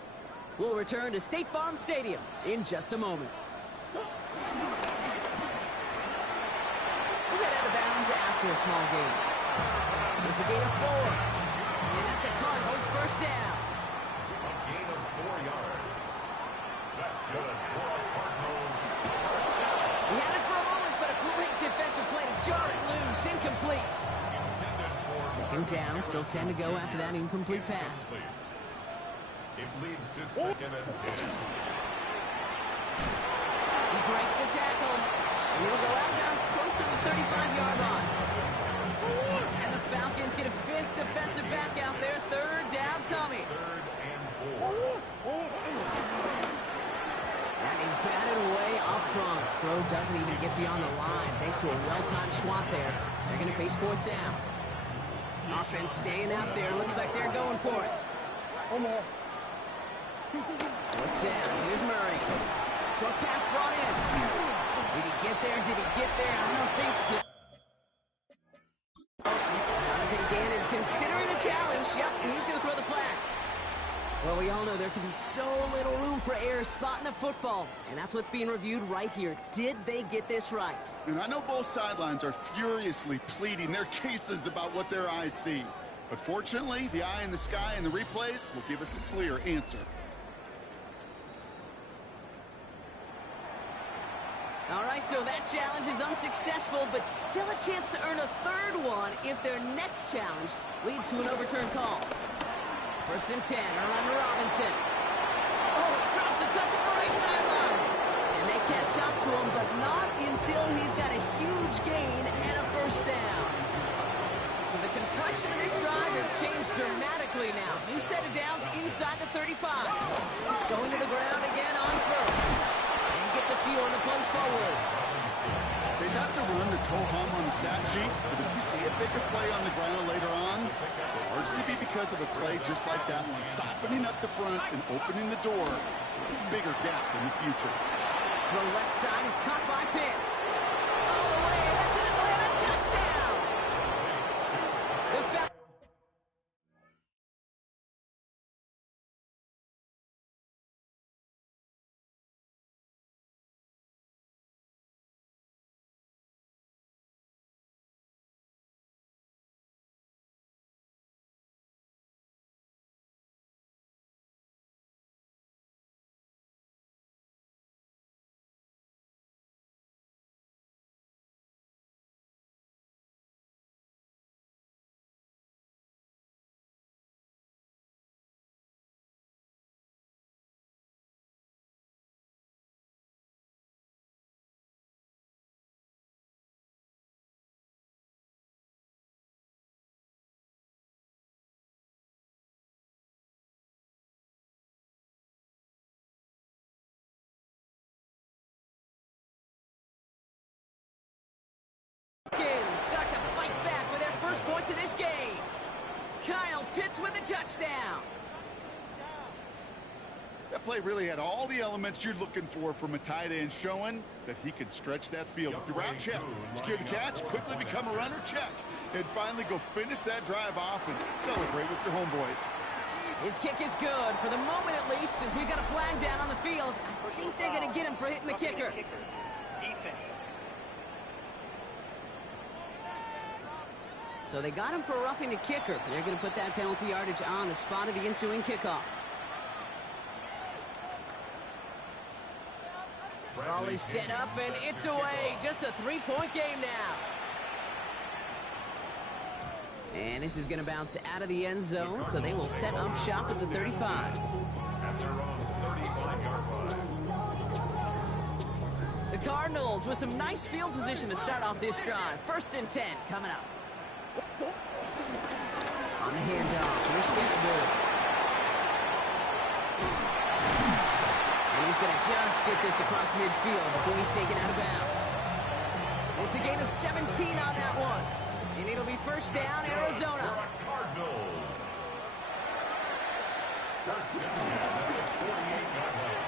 We'll return to State Farm Stadium in just a moment. We'll get out of bounds after a small gain. It's a gain of 4. And that's a Cardinals first down. A gain of 4 yards. That's good for the Cardinals. He had it for a moment, but a great defensive play to jar it loose. Incomplete. Second down, still 10 to go after that incomplete pass. It leads to second and 10. He breaks a tackle, and he'll go out of bounds close to the 35-yard line. And the Falcons get a 5th defensive back out there. Third down coming. Third and 4. And he's batted away up front. Throw doesn't even get beyond the line thanks to a well-timed swat there. They're going to face 4th down. Offense staying out there. Looks like they're going for it. 4th down. Here's Murray. Short pass brought in. Did he get there? Did he get there? I don't think so. Jonathan Gannon considering a challenge. Yep, he's going to throw the flag. Well, we all know there can be so little room for error spotting the football, and that's what's being reviewed right here. Did they get this right? And I know both sidelines are furiously pleading their cases about what their eyes see. But fortunately, the eye in the sky and the replays will give us a clear answer. All right, so that challenge is unsuccessful, but still a chance to earn a 3rd one if their next challenge leads to an overturned call. First and 10, around Robinson. Oh, he drops a cut to the right sideline. And they catch up to him, but not until he's got a huge gain and a first down. So the complexion of this drive has changed dramatically now. New set of downs inside the 35. Going to the ground again on first. And he gets a few on the punch forward. That's a run that's ho-hum on the stat sheet, but if you see a bigger play on the ground later on, it'll largely be because of a play just like that one, softening up the front and opening the door for a bigger gap in the future. The left side is caught by Pitts. All the way, that's an Atlanta touchdown! The start to fight back with their first points of this game. Kyle Pitts with a touchdown. That play really had all the elements you're looking for from a tight end, showing that he can stretch that field. With the route, check. Secure the catch, quickly become a runner, check. And finally go finish that drive off and celebrate with your homeboys. His kick is good, for the moment at least, as we've got a flag down on the field. I think they're going to get him for hitting the kicker. So they got him for roughing the kicker. They're going to put that penalty yardage on the spot of the ensuing kickoff. Ball is set up, and it's away. Just a three-point game now. And this is going to bounce out of the end zone, so they will set up shop at the 35. After on 35-yard line. The Cardinals with some nice field position to start off this drive. 1st and 10 coming up. On the handoff, here's Scannable. And he's going to just get this across midfield before he's taken out of bounds. It's a gain of 17 on that one. And it'll be 1st down, Arizona. Cardinals. First down at the 48-yard line.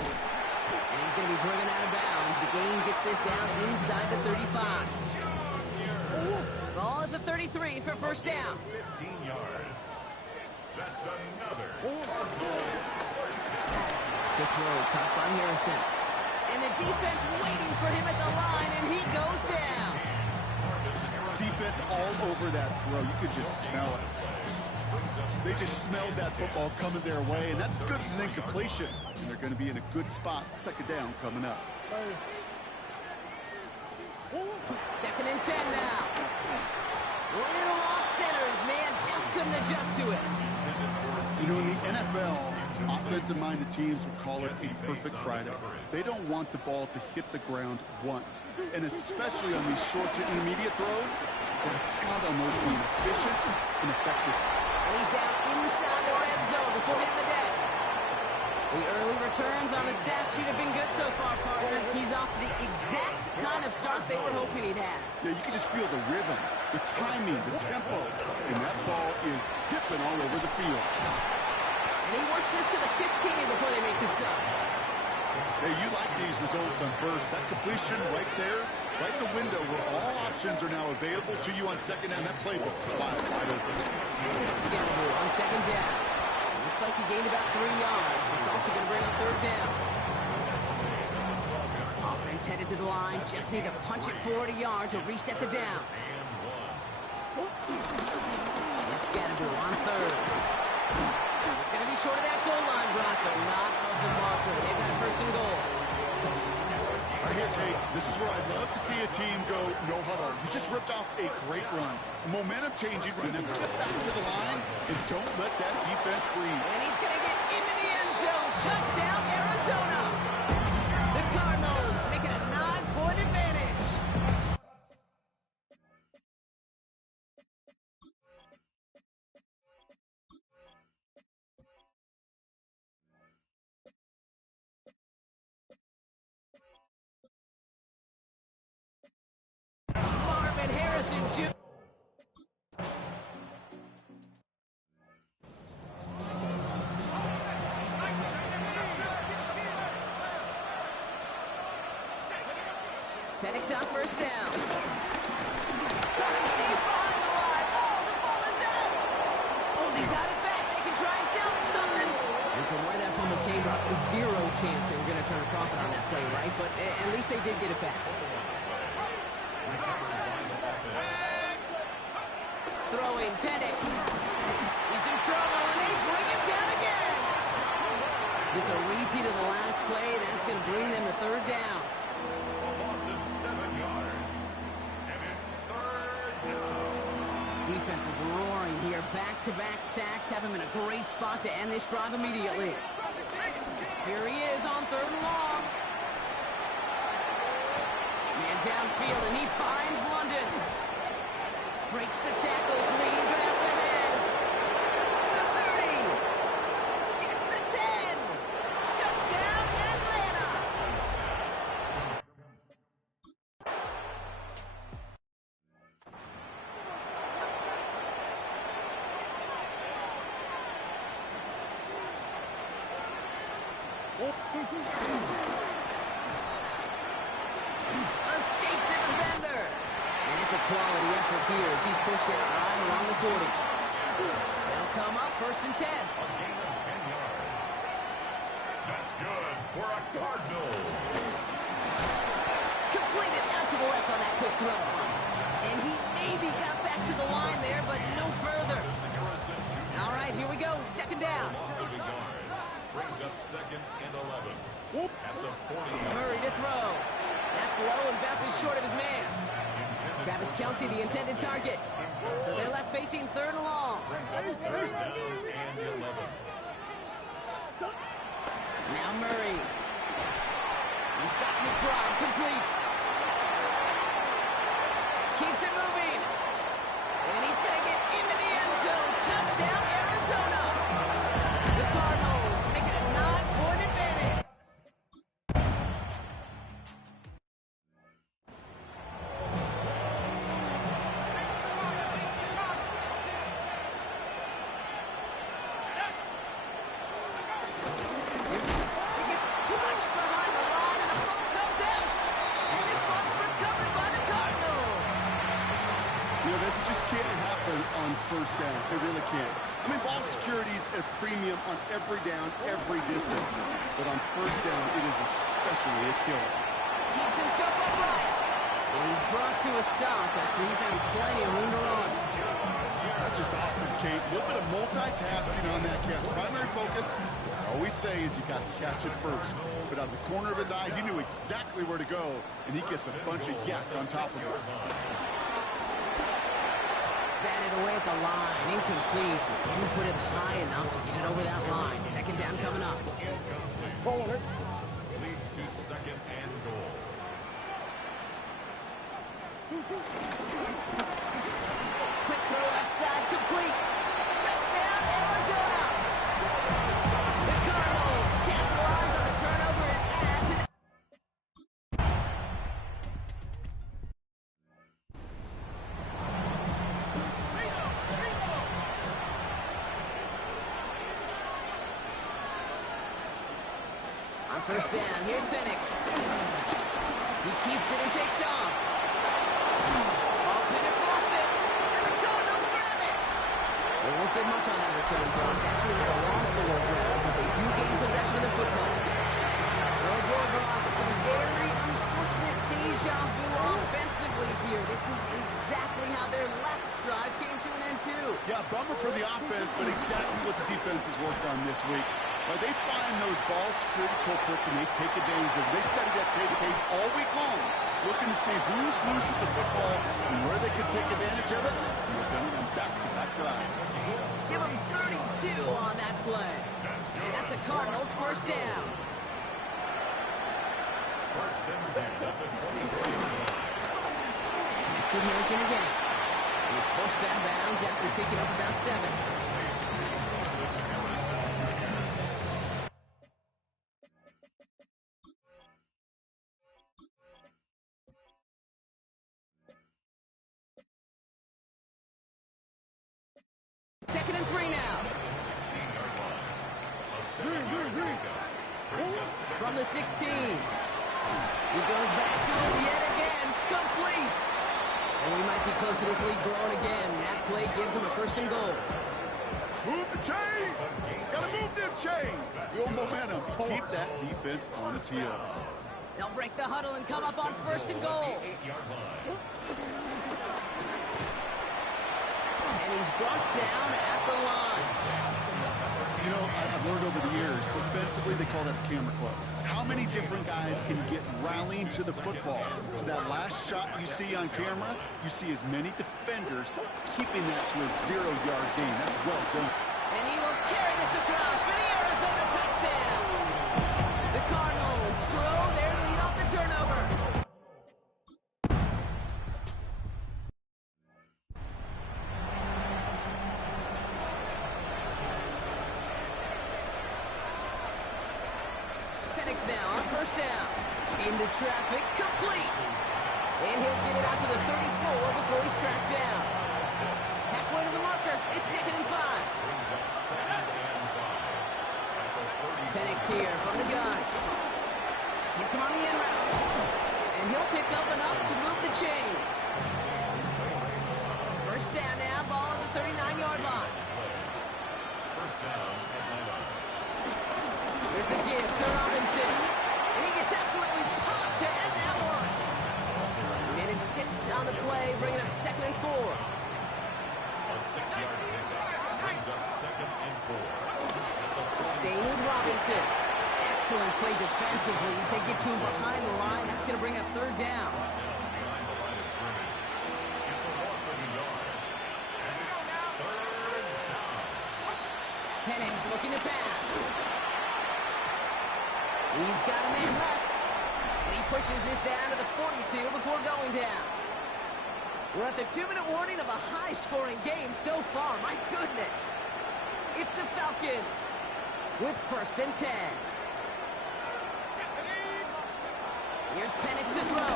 And he's going to be driven out of bounds. The gain gets this down inside the 35. Ball at the 33 for 1st down. 15 yards. That's another Cardinals first down. Good throw, caught by Harrison. And the defense waiting for him at the line, and he goes down. Defense all over that throw. You could just smell it. They just smelled that football coming their way, and that's as good as an incompletion. And they're going to be in a good spot. 2nd down coming up. 2nd and 10 now. Little off center. His man just couldn't adjust to it. You know, in the NFL, offensive-minded teams will call it a perfect Friday. They don't want the ball to hit the ground once. And especially on these short to intermediate throws, they count on those being efficient and effective. And he's down inside the red zone before hitting the deck. The early returns on the stat sheet have been good so far, partner. He's off to the exact kind of start they were hoping he'd have. Yeah, you can just feel the rhythm, the timing, the tempo. And that ball is zipping all over the field. And he works this to the 15 before they make the stop. Hey, you like these results on first. That completion right there, right in the window where all options are now available to you on 2nd down. That playbook wide open. Scannable on 2nd down. Looks like he gained about 3 yards. It's also going to bring up 3rd down. Offense headed to the line. Just need to punch it 40 yards to reset the downs. And Scannable on 3rd. It's going to be short of that goal line, Brock, but not of the marker. They've got 1st and goal. Right here, Kate, this is where I'd love to see a team go no huddle. You just ripped off a great run. Momentum changing, and then get back to the line and don't let that defense breathe. And he's going to get into the end zone. Touchdown, Arizona. The Cardinals making a 9-point advantage. Marvin Harrison Jr. Penix on 1st down. Deep behind the line. Oh, the ball is out. Oh, they got it back. They can try and salvage something. And from where that fumble came up, zero chance they were going to turn a profit on that play, right? But at least they did get it back. Throwing Penix. He's in trouble, and they bring him down again. It's a repeat of the last play. That's going to bring them to 3rd down. Defense is roaring here. Back-to-back sacks have him in a great spot to end this drive immediately. Here he is on 3rd and long. Man downfield, and he finds London. Breaks the tackle. Green grass ahead. The 30. Gets the 10. Touchdown, Atlanta. Escapes a defender. And it's a quality effort here as he's pushed it right along the 40. They'll come up 1st and 10. A gain of 10 yards. That's good for a Cardinals. Completed out to the left on that quick throw. And he maybe got back to the line there, but no further. All right, here we go. 2nd down. Loss of a yard. Brings up 2nd and 11. At the 40. Murray to throw. That's low and bounces short of his man. Travis Kelce, the intended target. So they're left facing 3rd and long. Brings up 3rd down and 11. Now Murray. He's got McBride complete. Keeps it moving. And he's going to get into the end zone. Touchdown, Arizona. The Cardinals make it a 9-point advantage. He gets crushed behind the line, and the ball comes out. And this one's recovered by the Cardinals. You know, this just can't happen on 1st down. It really can't. I mean, ball security's a premium on every down, every distance. But on 1st down, it is especially a killer. Keeps himself upright. And he's brought to a stop after he found plenty of room to run. That's just awesome, Kate. A little bit of multitasking on that catch. Primary focus, I always say, is you got to catch it first. But out of the corner of his eye, he knew exactly where to go, and he gets a bunch of yak on top of it. Batted away at the line, incomplete. He didn't put it high enough to get it over that line. 2nd down coming up. Leads to 2nd and goal. Quick throw left side, complete. Touchdown, Arizona. The Cardinals capitalize on the turnover and add to the... On 1st down, here's Penix. He keeps it and takes off. Oh, Penix lost it, and the Cardinals grab it. They won't get much on that return, Brock. Actually, they lost the low ground, but they do gain possession of the football. Oh, boy, Brock, some very unfortunate deja vu offensively here. This is exactly how their last drive came to an end, too. Yeah, bummer for the offense, but exactly what the defense has worked on this week. They find those ball security culprits and they take advantage of it. They study that tape all week long, looking to see who's loose with the football and where they can take advantage of it. And they've done it on back-to-back drives. Give them 32 on that play. And that's a Cardinals 1st down. 1st and 10 at the 23. It's with Harrison again. He's forced out of bounds after picking up about 7. Second and 3 now. From the 16. He goes back to it yet again. Complete. And we might be close to this lead growing again. That play gives him a 1st and goal. Move the chains! Gotta move them chains! Build momentum. Keep that defense on its heels. They'll break the huddle and come up on 1st and goal. And he's brought down at the line. You know, I've learned over the years, defensively, they call that the camera club. How many different guys can get rallying to the football? So that last shot you see on camera, you see as many defenders keeping that to a 0-yard gain. That's well done. And he will carry this across for the Arizona touchdown. The Cardinals grow their lead off the turnover. Now on 1st down. Into traffic, complete. And he'll get it out to the 34 before he's tracked down. Halfway to the marker. It's 2nd and 5. Penix here from the gun. Gets him on the end route. And he'll pick up enough to move the chains. 1st down now, ball at the 39-yard line. Gives a give to Robinson. And he gets absolutely popped to end that one. Minute 6 on the play, bringing up 2nd and 4. A 6-yard pickup brings up 2nd and 4. Staying with Robinson. Excellent play defensively as they get to him behind the line. That's going to bring up 3rd down. Behind the line of scrimmage. It's a loss of a yard. And it's 3rd down. Penix looking to pass. He's got a man left. And he pushes this down to the 42 before going down. We're at the 2-minute warning of a high-scoring game so far. My goodness. It's the Falcons with 1st and 10. Here's Penix to throw.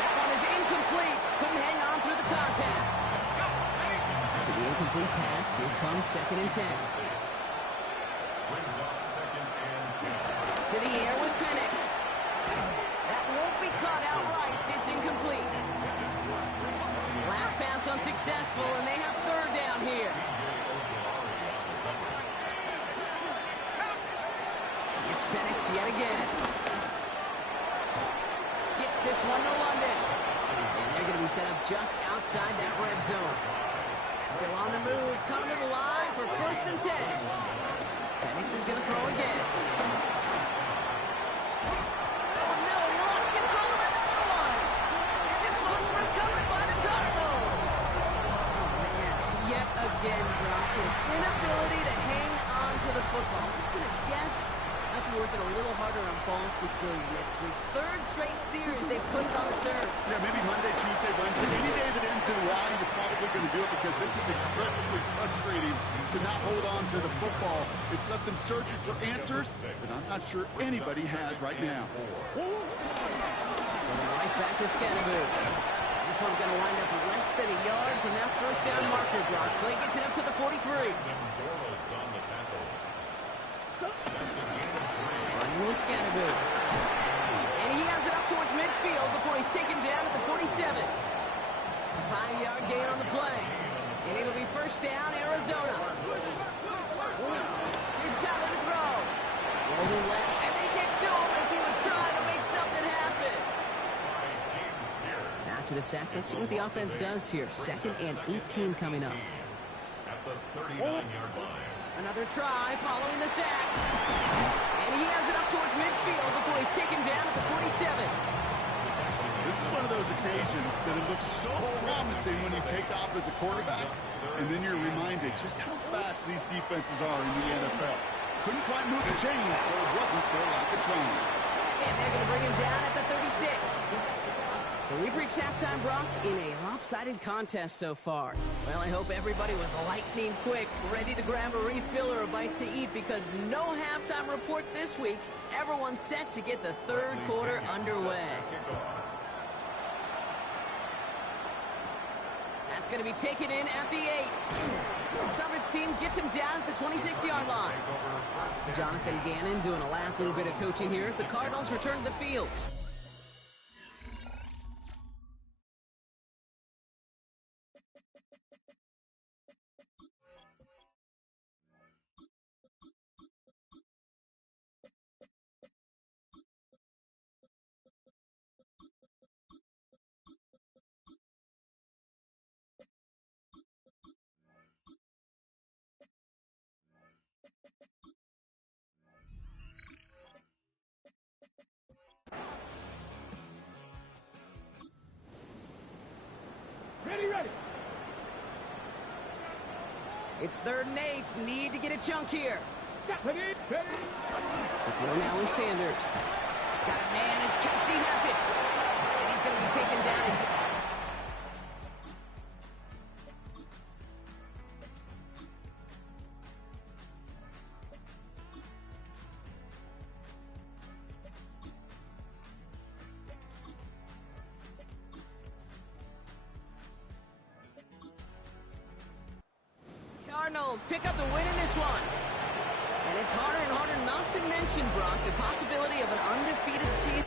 That one is incomplete. Couldn't hang on through the contact. To the incomplete pass, here comes 2nd and 10. Brings up 2nd and 10. To the air with Penix. That won't be caught outright. It's incomplete. Last pass unsuccessful, and they have 3rd down here. It's Penix yet again. Gets this one to London. And they're going to be set up just outside that red zone. Still on the move, coming to the line for 1st and 10. Penix is going to throw again. Oh no, he lost control of another one. And this one's recovered by the Cardinals. Oh man, yet again, Brock, an inability to hang on to the football. I'm just going to guess I'll be working a little harder on ball security next week. 3rd straight series they put it on the turf. Yeah, maybe Monday, Tuesday, Wednesday. Any day that ends in Y, you're probably going to do it because this is incredibly frustrating to not hold on to the football. It's left them searching for answers that I'm not sure anybody has right now. Right back to Scannaboo. This one's going to wind up less than a yard from that 1st down marker, Brock. Clay gets it up to the 43. Mendoros on the tackle. Running with Scannaboo. And he has it up towards midfield before he's taken down at the 47. A 5-yard gain on the play. And it'll be 1st down, Arizona. Here's Kyler to throw. Rolling left, and they get to him as he was trying to make something happen. After the sack, let's see what the offense does here. 2nd and 18 coming up. At the 39-yard line. Another try following the sack. And he has it up towards midfield before he's taken down at the 47. This is one of those occasions that it looks so promising when you take off as a quarterback, and then you're reminded just how fast these defenses are in the NFL. Couldn't quite move the chains, but it wasn't for lack of trying. And they're going to bring him down at the 36. So we've reached halftime, Brock, in a lopsided contest so far. Well, I hope everybody was lightning quick, ready to grab a refill or a bite to eat, because no halftime report this week. Everyone's set to get the 3rd quarter underway. That's going to be taken in at the 8. Coverage team gets him down at the 26-yard line. Jonathan Gannon doing a last little bit of coaching here as the Cardinals return to the field. Ready. It's 3rd and 8. Need to get a chunk here. Ready. To throw now with Sanders. Got a man, and Kelsey has it. And he's going to be taken down. Cardinals pick up the win in this one. And it's harder and harder not to mention, Brock, the possibility of an undefeated season.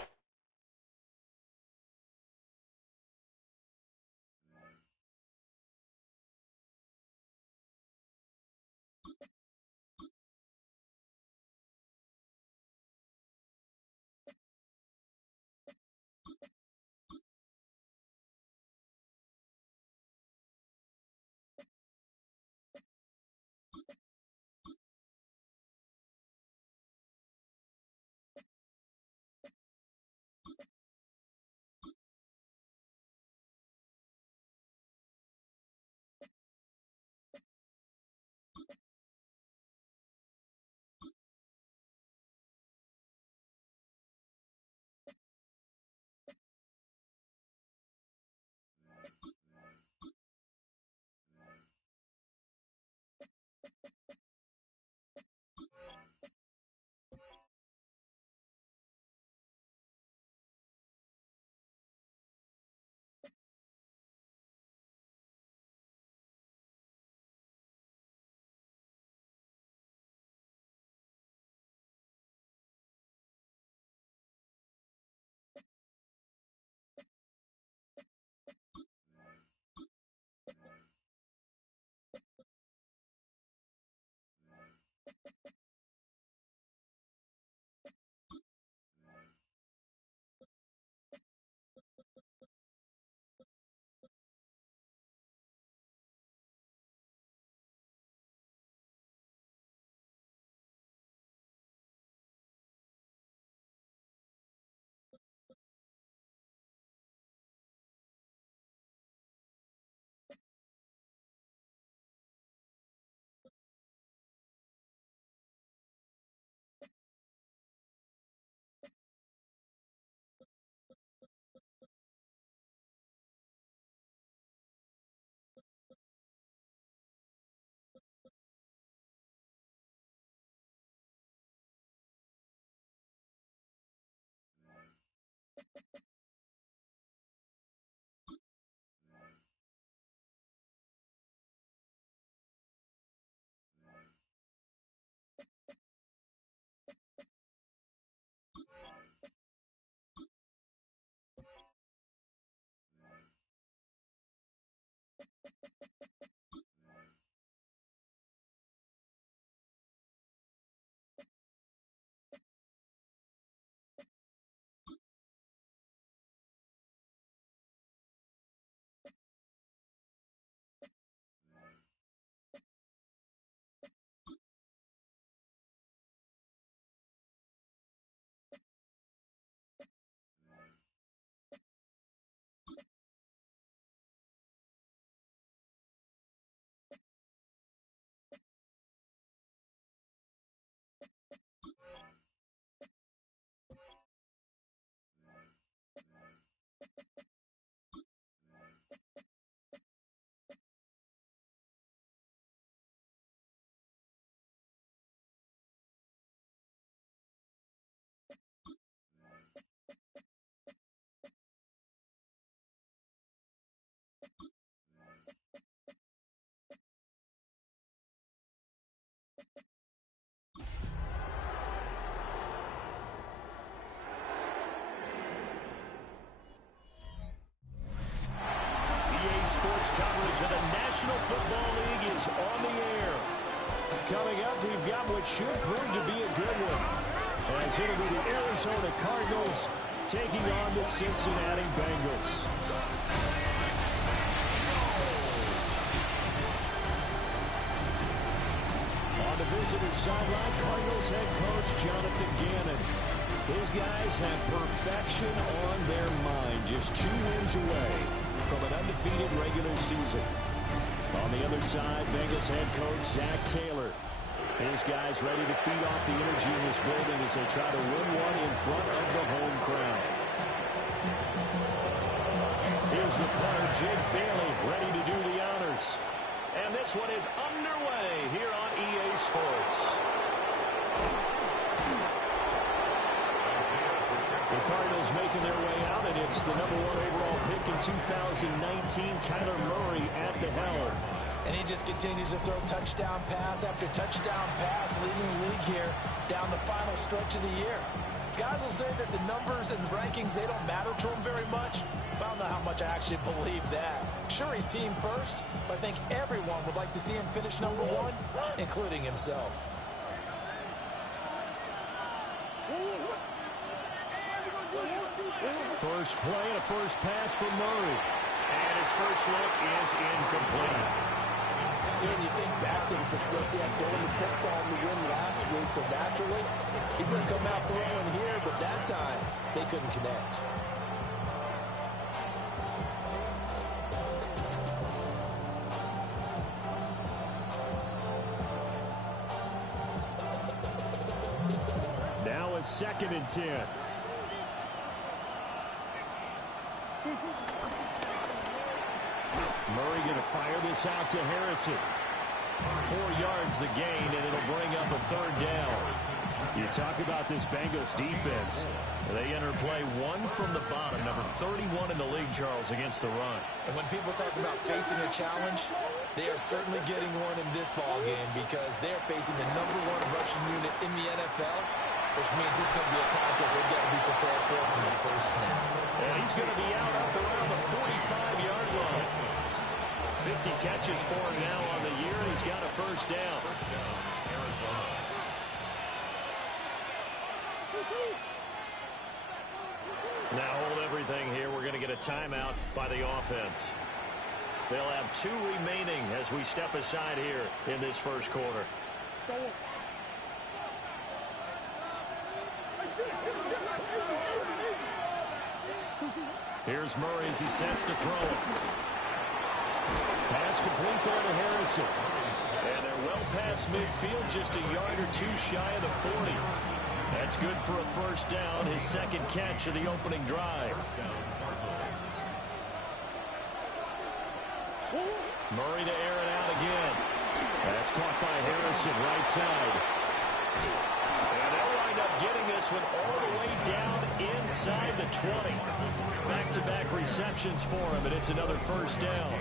Sports coverage of the National Football League is on the air. Coming up, we've got what should prove to be a good one, as it'll be the Arizona Cardinals taking on the Cincinnati Bengals. On the visitor's sideline, Cardinals head coach Jonathan Gannon. His guys have perfection on their mind, just 2 wins away from an undefeated regular season. On the other side, Bengals head coach Zach Taylor. His guys ready to feed off the energy in this building as they try to win one in front of the home crowd. Here's the punter, Jake Bailey, ready to do the honors. And this one is underway here on EA Sports. The Cardinals making their way out, and it's the #1 overall pick in 2019, Kyler Murray at the helm. And he just continues to throw touchdown pass after touchdown pass, leading the league here down the final stretch of the year. Guys will say that the numbers and rankings, they don't matter to him very much. I don't know how much I actually believe that. Sure, he's team first, but I think everyone would like to see him finish #1, including himself. First play and a first pass for Murray. And his first look is incomplete. And you think back to the success he had throwing the football in the win last week, so naturally, he's going to come out throwing here, but that time, they couldn't connect. Now a 2nd and 10. Murray going to fire this out to Harrison. 4 yards the gain, and it'll bring up a third down. You talk about this Bengals defense. They enter play 1 from the bottom, number 31 in the league, Charles, against the run. And when people talk about facing a challenge, they are certainly getting one in this ball game because they're facing the number 1 rushing unit in the NFL, which means this is going to be a contest they've got to be prepared for from the first snap. And he's going to be out up around the 45-yard line. 50 catches for him now on the year, and he's got a first down. Now hold everything here. We're going to get a timeout by the offense. They'll have 2 remaining as we step aside here in this first quarter. Here's Murray as he sets to throw it. Pass complete there to Harrison. And they're well past midfield, just a yard or 2 shy of the 40. That's good for a first down, his second catch of the opening drive. Murray to air it out again. That's caught by Harrison, right side. And they'll wind up getting this one all the way down inside the 20. Back-to-back receptions for him, and it's another first down.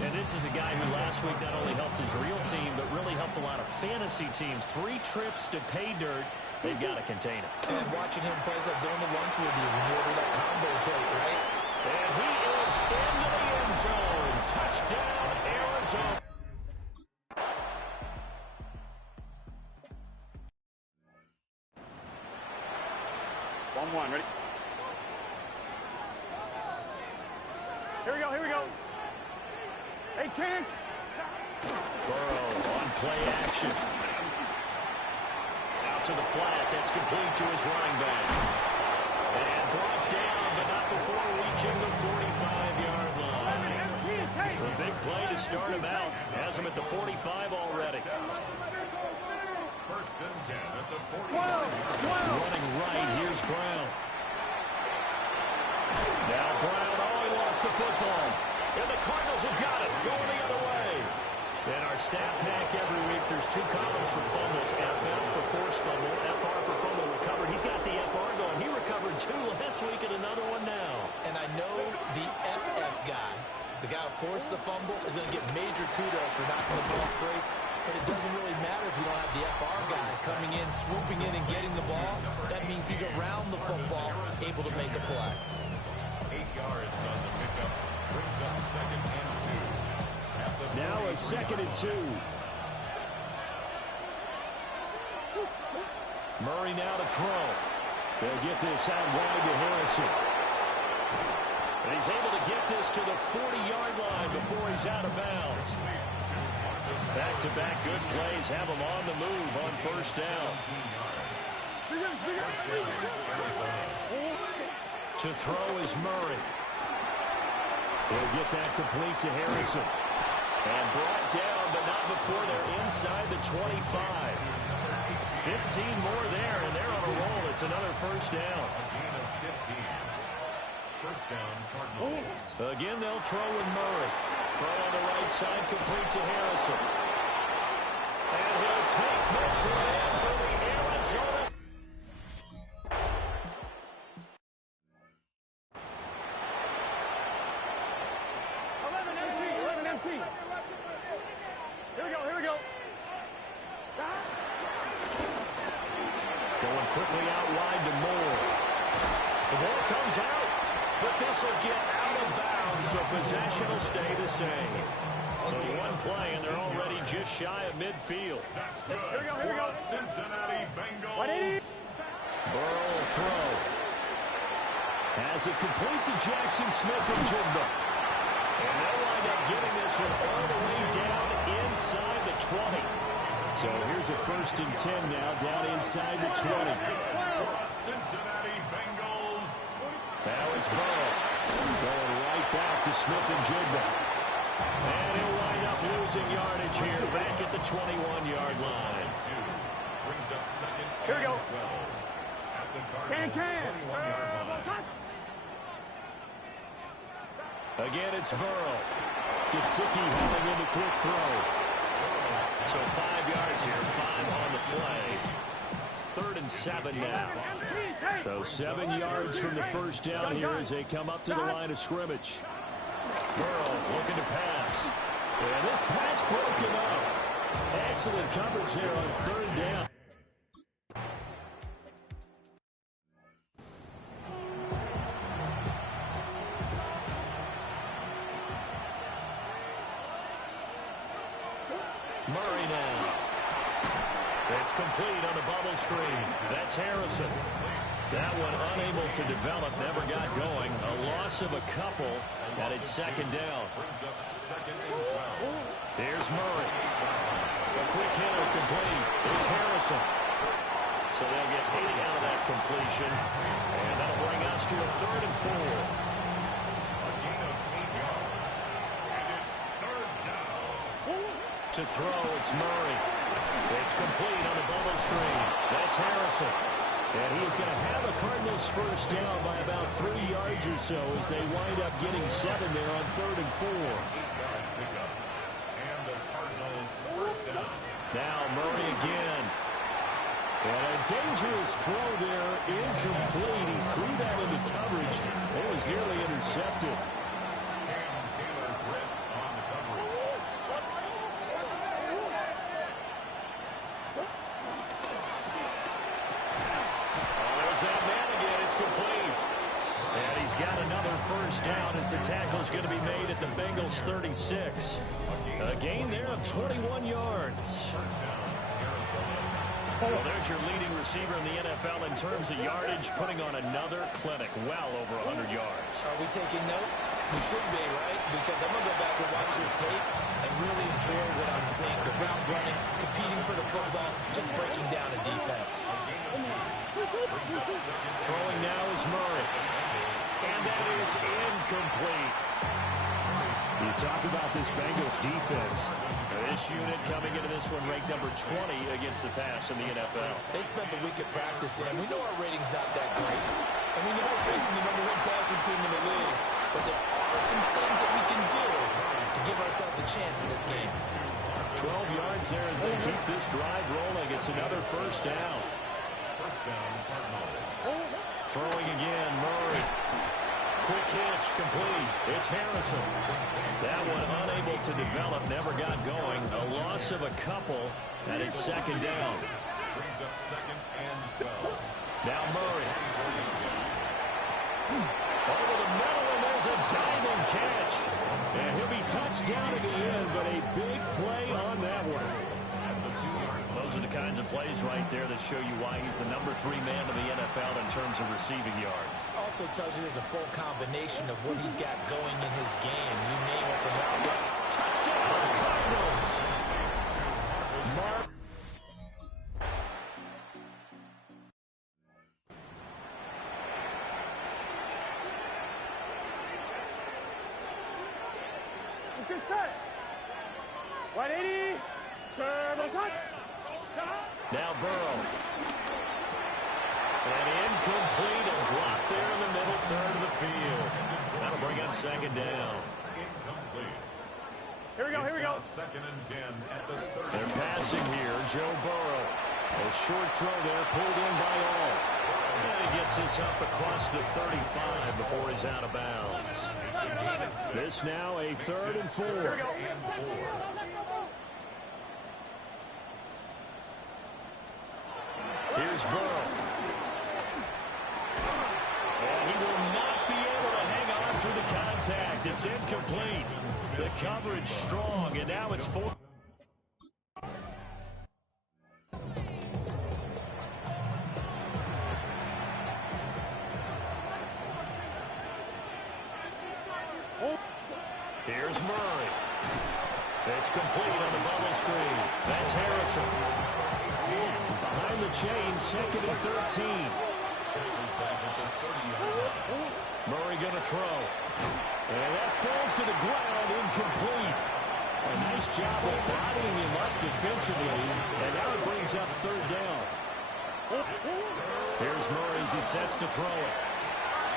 And this is a guy who last week not only helped his real team, but really helped a lot of fantasy teams. 3 trips to pay dirt. They've got to contain him. And watching him play is like going to lunch with you when you order that combo plate, right? And he is into the end zone. Touchdown, Arizona. One, ready? Here we go. Hey, Ken! Burrow on play action. Out to the flat. That's complete to his running back. And brought down, but not before reaching the 45-yard line. A big play to start him out. Has him at the 45 already. First and 10 at the 45. Running right. Here's Brown. Now Brown, he lost the football. And the Cardinals have got it, going the other way. In our stat pack every week, there's 2 columns for fumbles. FF for forced fumble, FR for fumble recovered. He's got the FR going. He recovered 2 last week and another one now. And I know the FF guy, the guy who forced the fumble, is going to get major kudos for knocking the ball free. But it doesn't really matter if you don't have the FR guy coming in, swooping in, and getting the ball. That means he's around the football, able to make a play. 8 yards on the pickup. Brings up second and 2. Now a second and 2. Murray now to throw. They'll get this out wide to Harrison. And he's able to get this to the 40-yard line before he's out of bounds. Back-to-back good plays have him on the move on first down. To throw is Murray. He'll get that complete to Harrison. And brought down, but not before they're inside the 25. 15 more there, and they're on a roll. It's another first down. First down, Cardinals. Again, they'll throw with Murray. Throw on the right side, complete to Harrison. And he'll take this one in for the Arizona. Going quickly out wide to Moore. The ball comes out, but this will get out of bounds, so possession will stay the same. So 1 play, and they're already just shy of midfield. That's good. Here we go. Cincinnati Bengals. Burrow will throw. Has it complete to Jackson Smith and Jigba. And they'll wind up getting this one all the way down inside the 20. So here's a first and 10 now, down inside the 20. Cincinnati Bengals. Now it's Burrow. Going right back to Smith and Jigba. And he'll wind up losing yardage here, back at the 21-yard line. Brings up second. Here we go. At the Cardinals' 21-yard line. Again, it's Burrow. Gesicki hauling in the quick throw. So 5 yards here, 5 on the play. 3rd and 7 now. So 7 yards from the first down here as they come up to the line of scrimmage. Burrow looking to pass. And this pass broken up. Excellent coverage there on 3rd down. Murray now. It's complete on the bubble screen. That's Harrison. That one unable to develop, never got going. A loss of a couple, and it's 2nd down. Here's Murray. A quick hitter complete. It's Harrison. So they'll get 8 out of that completion, and that'll bring us to a 3rd and 4. To throw, it's Murray. It's complete on the bubble screen. That's Harrison. And he's going to have a Cardinals first down by about 3 yards or so as they wind up getting 7 there on 3rd and 4. Now Murray again. And a dangerous throw there, incomplete. He threw that into coverage. It was nearly intercepted. Got another first down as the tackle's going to be made at the Bengals 36. A gain there of 21 yards. Well, there's your leading receiver in the NFL in terms of yardage, putting on another clinic, well over 100 yards. Are we taking notes? We should be, right? Because I'm going to go back and watch this tape and really enjoy what I'm seeing. The route running, competing for the football, just breaking down a defense. Throwing now is Murray. And that is incomplete. You talk about this Bengals defense. This unit coming into this one ranked number 20 against the pass in the NFL. They spent the week at practice, and we know our rating's not that great. And we know we're facing the number 1 passing team in the league. But there are some things that we can do to give ourselves a chance in this game. 12 yards there as they keep this drive rolling. It's another first down. Throwing again, Murray. Quick hitch, complete. It's Harrison. That one unable to develop, never got going. A loss of a couple, and it's 2nd down. Brings up 2nd and 12. Now Murray. Over the middle, and there's a diving catch. And he'll be touched down at the end, but a big play on that one. Those are the kinds of plays right there that show you why he's the number 3 man in the NFL in terms of receiving yards. Also tells you there's a full combination of what he's got going in his game. You name it from that one. Touchdown, Cardinals! Mark. Let's get set. 180. Turbo touch. Now Burrow. And incomplete, a drop there in the middle third of the field. That'll bring up 2nd down. Incomplete. Here we go, here we go. 2nd and 10 at the 30. They're passing here, Joe Burrow. A short throw there, pulled in by all. And he gets this up across the 35 before he's out of bounds. This now a 3rd and 4. Here we go. Here's Burrow. And he will not be able to hang on through the contact. It's incomplete. The coverage strong, and now it's 4. Here's Murray. It's complete on the bubble screen. That's Harrison. Behind the chains, 2nd and 13. Murray going to throw. And that falls to the ground, incomplete. A nice job of bodying him up defensively. And now it brings up 3rd down. Here's Murray as he sets to throw it.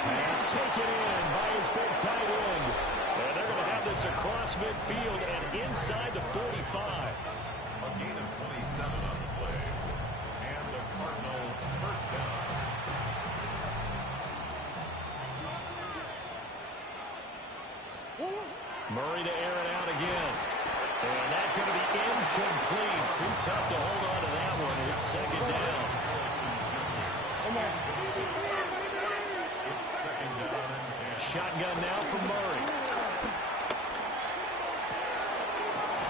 And it's taken in by his big tight end. And they're going to have this across midfield and inside the 45. A gain of 27 on the play. And the Cardinal first down. Murray to air it out again. And that's going to be incomplete. Too tough to hold on to that one. It's second down. It's second down and 10. Shotgun now for Murray.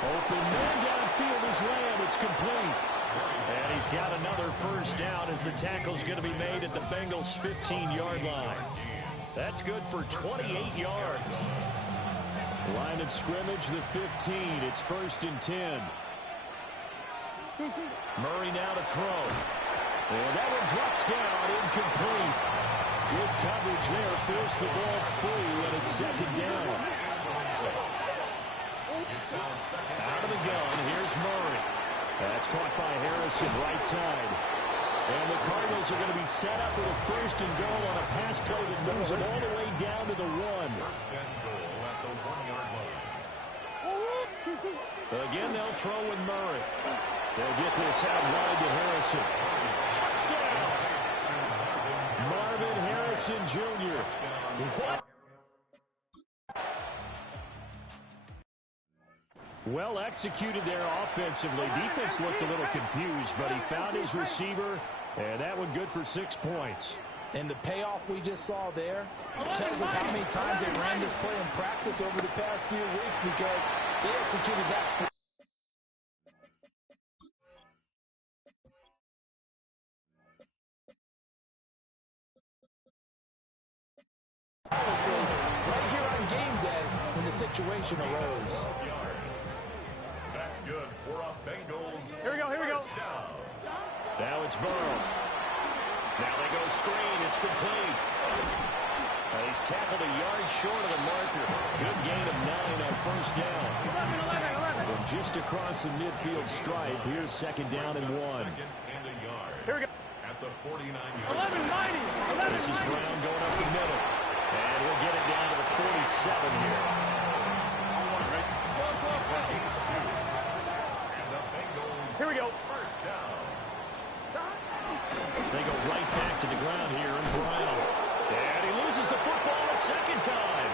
Open man downfield is Lamb. It's complete. And he's got another first down as the tackle's going to be made at the Bengals' 15-yard line. That's good for 28 yards. Line of scrimmage, the 15. It's first and 10. Murray now to throw. And that one drops down, incomplete. Good coverage there. Forced the ball free, and it's second down. Out of the gun, here's Murray. That's caught by Harrison, right side. And the Cardinals are going to be set up with a first and goal on a pass play that moves them all the way down to the 1. First and goal at the 1-yard line. Again, they'll throw with Murray. They'll get this out wide to Harrison. Touchdown! Marvin Harrison Jr. What? Well executed there offensively. Defense looked a little confused, but he found his receiver, and that one good for 6 points. And the payoff we just saw there tells us how many times they ran this play in practice over the past few weeks because they executed that. Right here on game day when the situation arose. That's good for a Bengals. Here we go, here we go. Now it's Burrow. Now they go screen. It's complete. He's tackled a yard short of the marker. Good gain of 9 on first down. 11. From just across the midfield stripe, here's second down and 1. Second and a yard. Here we go. At the 49-yard. 11, mighty. 11, This is mighty. Brown going up the middle. And we'll get it down to the 47 here. And the Bengals Here we go. first down. They go right back to the ground here in Brown. And he loses the football a second time.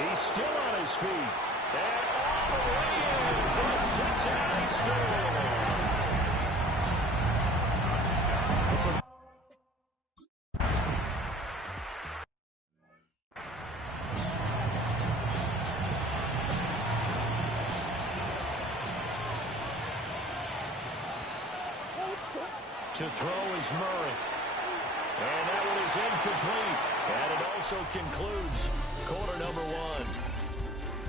He's still on his feet. And all the way in for a Cincinnati score. To throw is Murray. And that one is incomplete. And it also concludes quarter number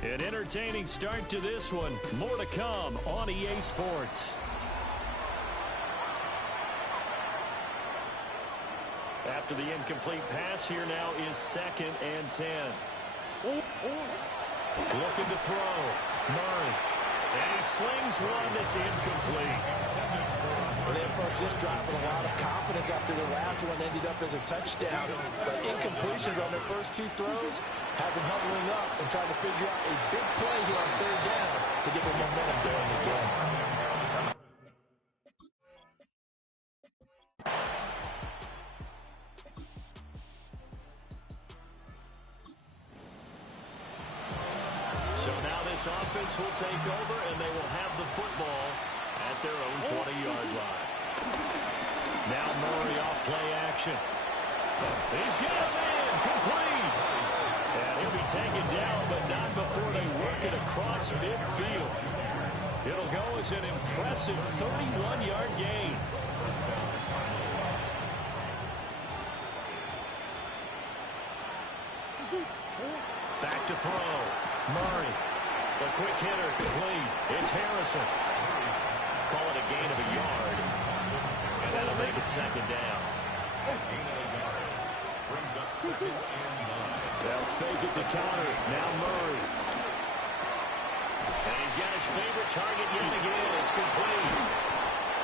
1. An entertaining start to this one. More to come on EA Sports. After the incomplete pass, here now is second and 10. Looking to throw. Murray. And he slings one that's incomplete. Well, they approached this drive with a lot of confidence after the last one ended up as a touchdown. But incompletions on their first 2 throws has them huddling up and trying to figure out a big play here on third down to get their momentum going again. So now this offense will take over, and they will have the football at their own 20-yard line. Now Murray off play action. He's got a man complete. And he'll be taken down, but not before they work it across midfield. It'll go as an impressive 31-yard gain. Back to throw. Murray. The quick hitter complete. It's Harrison. Call it a gain of a yard. And that'll make it second down. Gain of a yard. Brings up second and 9. They'll fake it to counter. Now Murray. And he's got his favorite target yet again. It's complete.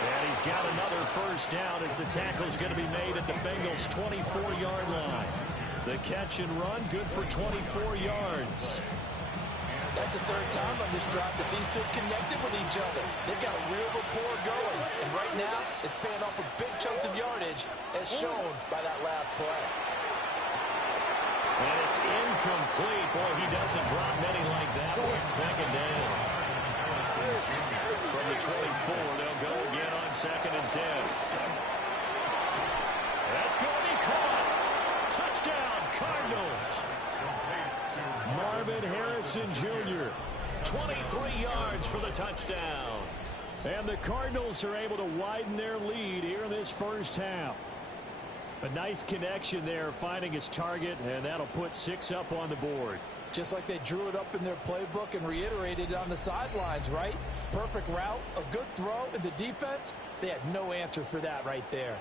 And he's got another first down as the tackle's going to be made at the Bengals' 24-yard line. The catch and run, good for 24 yards. That's the third time on this drive that these two connected with each other. They've got a real rapport going. And right now, it's paying off with big chunks of yardage, as shown by that last play. And it's incomplete. Boy, he doesn't drop many like that on second down. From the 24, they'll go again on 2nd and 10. That's going to be caught. Touchdown, Cardinals. Marvin Harrison Jr., 23 yards for the touchdown. And the Cardinals are able to widen their lead here in this first half. A nice connection there, finding his target, and that'll put 6 up on the board. Just like they drew it up in their playbook and reiterated it on the sidelines, right? Perfect route, a good throw, and the defense, they had no answer for that right there.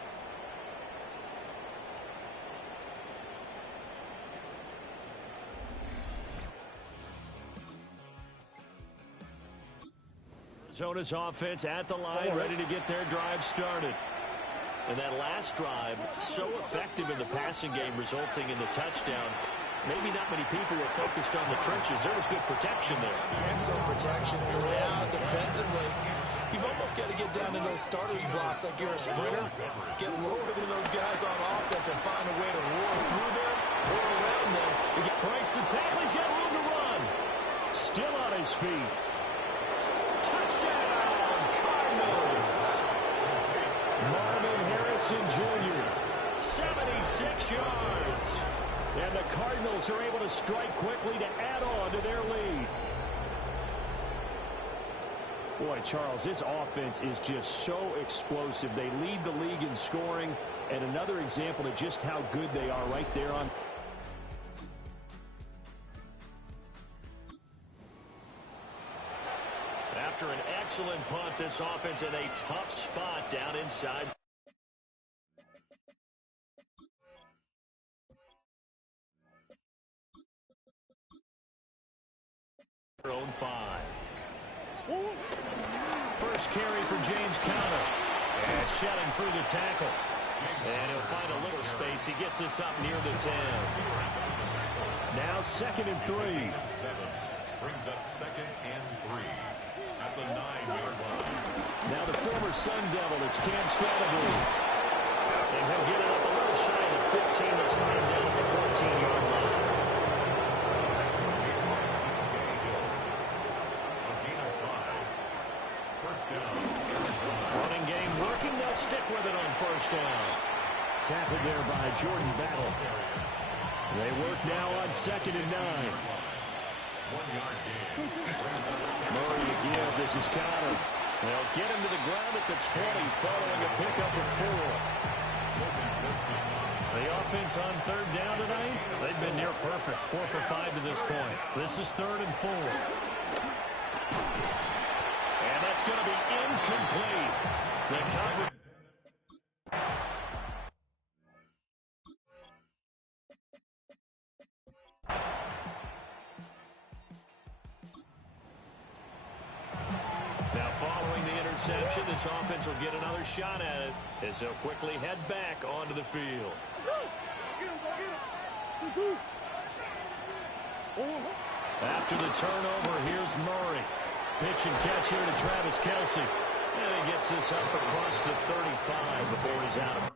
Arizona's offense at the line, ready to get their drive started. And that last drive, so effective in the passing game, resulting in the touchdown. Maybe not many people were focused on the trenches. There was good protection there. Excellent protection. So now, defensively, you've almost got to get down to those starters blocks like you're a sprinter. Get lower than those guys on offense and find a way to roar through them or around them. He breaks the tackle. He's got room to run. Still on his feet. Touchdown, Cardinals. Marvin Harrison Jr., 76 yards. And the Cardinals are able to strike quickly to add on to their lead. Boy, Charles, this offense is just so explosive. They lead the league in scoring, and another example of just how good they are right there on. After an excellent punt, this offense in a tough spot down inside. Their own 5. First carry for James Conner. And shedding through the tackle. And he'll find a little space. He gets us up near the 10. Now 2nd and 3. Brings up 2nd and 3. At the 9-yard line. Now the former Sun Devil, it's Cam Scatterby. And he'll get it up a little shy of the 15. Let's spot him down at the 14-yard line. A gain of 5. First down, Arizona. Running game working. They'll stick with it on first down. Tackled there by Jordan Battle. They work now on 2nd and 9. 1-yard gain. Murray again. This is Conner. They'll get him to the ground at the 20, following a pickup of 4. The offense on 3rd down tonight, they've been near perfect. 4 for 5 to this point. This is 3rd and 4. And that's going to be incomplete. The coverage. Now following the interception, this offense will get another shot at it as they'll quickly head back onto the field. After the turnover, here's Murray. Pitch and catch here to Travis Kelce. And he gets this up across the 35 before he's out of it.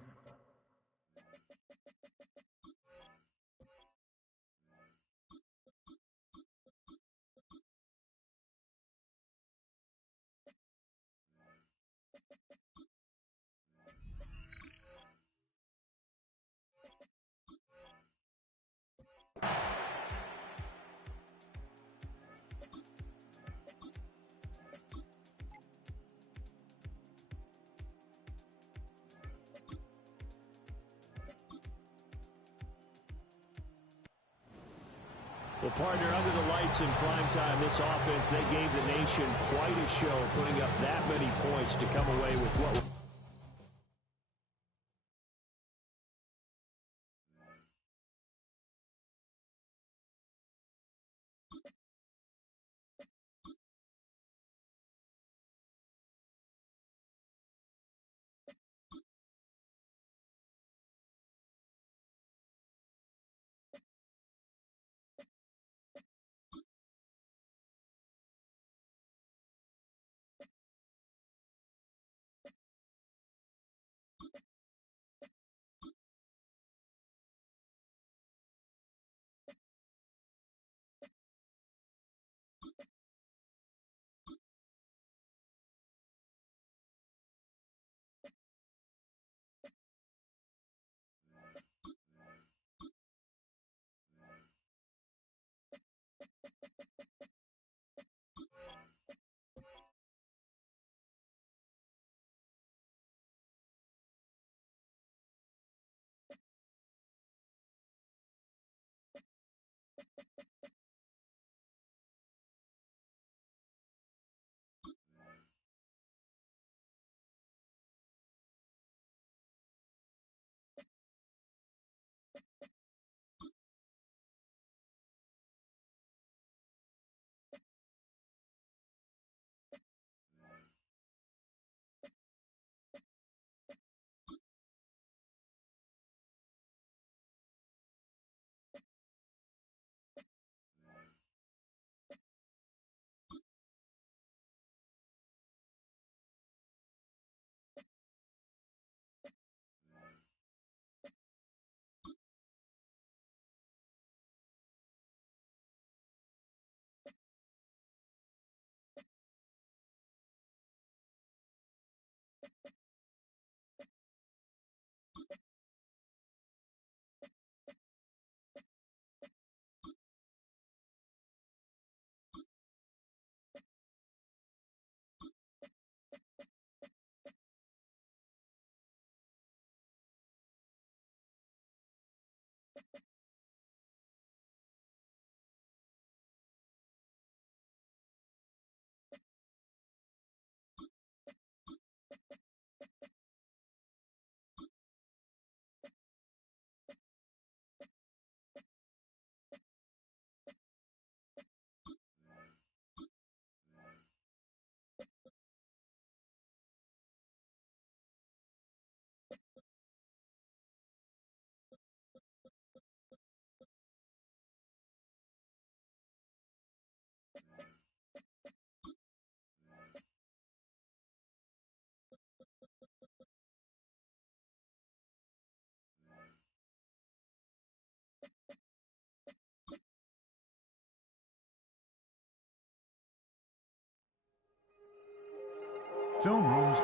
Well, partner, under the lights in prime time, this offense, they gave the nation quite a show, putting up that many points to come away with what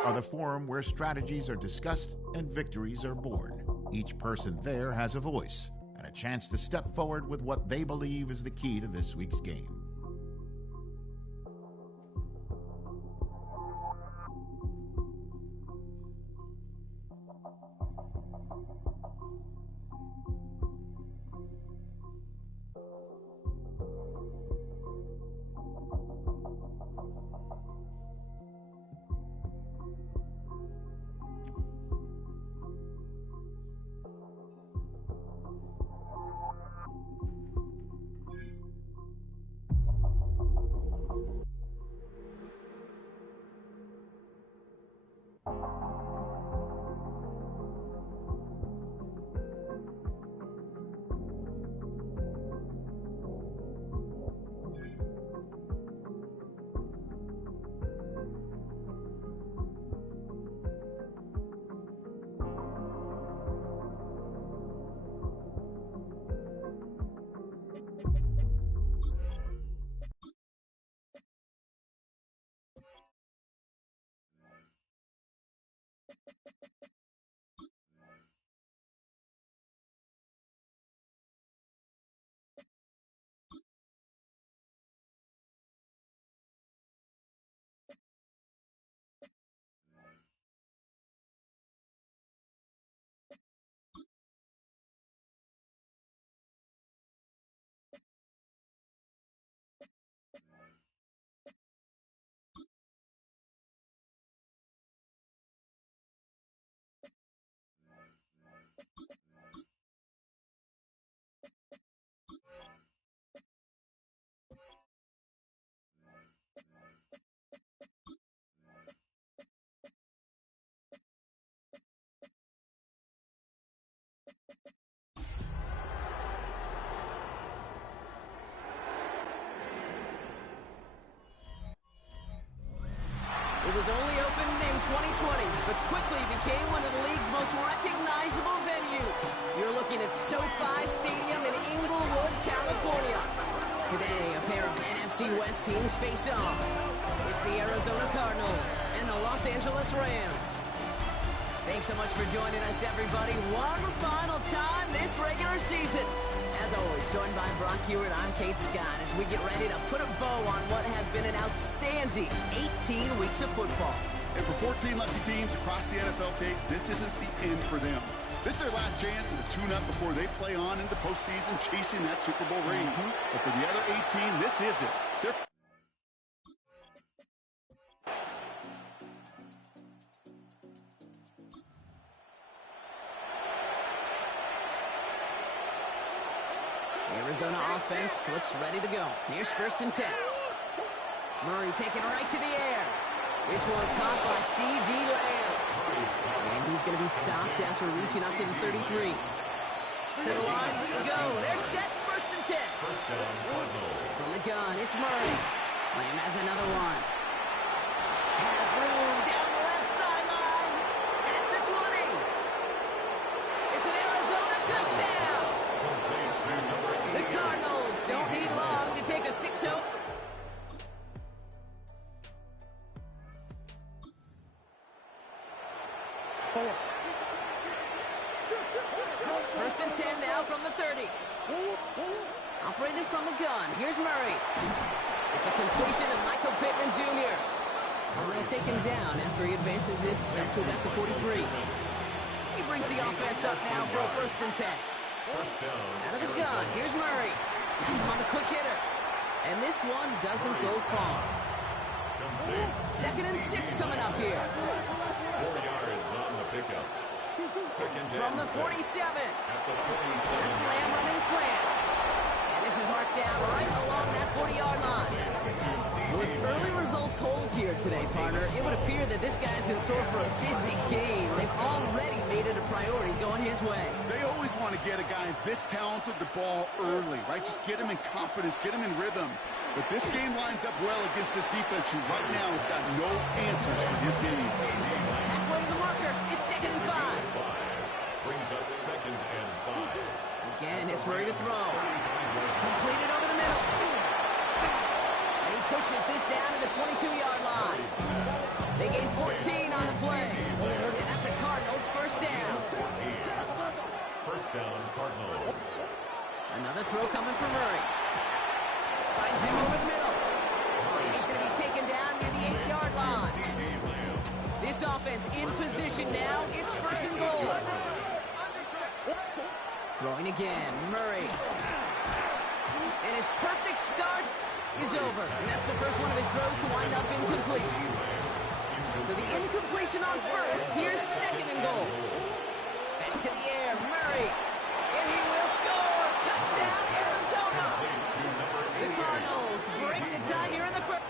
are the forum where strategies are discussed and victories are born. Each person there has a voice and a chance to step forward with what they believe is the key to this week's game. It was only opened in 2020, but quickly became one of the league's most recognizable venues. You're looking at SoFi Stadium in Inglewood, California. Today, a pair of NFC West teams face off. It's the Arizona Cardinals and the Los Angeles Rams. Thanks so much for joining us, everybody. One final time this regular season. As always, joined by Brock Hewitt, I'm Kate Scott as we get ready to put a bow on what has been an outstanding 18 weeks of football. And for 14 lucky teams across the NFL, Kate, this isn't the end for them. This is their last chance to tune up before they play on into the postseason chasing that Super Bowl ring. But for the other 18, this is it. Arizona offense looks ready to go. Here's 1st and 10. Murray taking it right to the air. This one caught by C.D. Lamb. And he's going to be stopped after reaching up to the 33. To the line we go. They're set. 1st and 10. From the gun, it's Murray. Lamb has another one. Has room down the left sideline. At the 20. It's an Arizona touchdown. The Cardinals don't need long to take a 6-0. First and 10 now from the 30. Operating from the gun. Here's Murray. It's a completion of Michael Pittman Jr. And they'll take him down after he advances this up to about the 43. He brings the offense up now for a 1st and 10. Out of the gun, here's Murray. He's on the quick hitter. And this one doesn't go far. 2nd and 6 coming up here. 4 yards on the pickup. From the 47. That's Lamb running slant. And this is marked down right along that 40-yard line. Well, if early results hold here today, partner, it would appear that this guy's in store for a busy game. They've already made it a priority going his way. They always want to get a guy this talented the ball early, right? Just get him in confidence, get him in rhythm. But this game lines up well against this defense who right now has got no answers for his game. Halfway to the marker. It's 2nd and 5. Brings up 2nd and 5. Again, it's Murray to throw. Completed over the middle. And he pushes this down to the 22-yard line. They gain 14 on the play. And that's a Cardinals first down. 14. First down, Cardinals. Another throw coming from Murray. Finds him over the middle. And he's going to be taken down near the 8-yard line. This offense in position now. It's first and goal. Throwing again, Murray. And his perfect start is over. And that's the first one of his throws to wind up incomplete. So the incompletion on first. Here's second and goal. Back to the air, Murray. And he will score. Touchdown, Arizona. The Cardinals break the tie here in the first.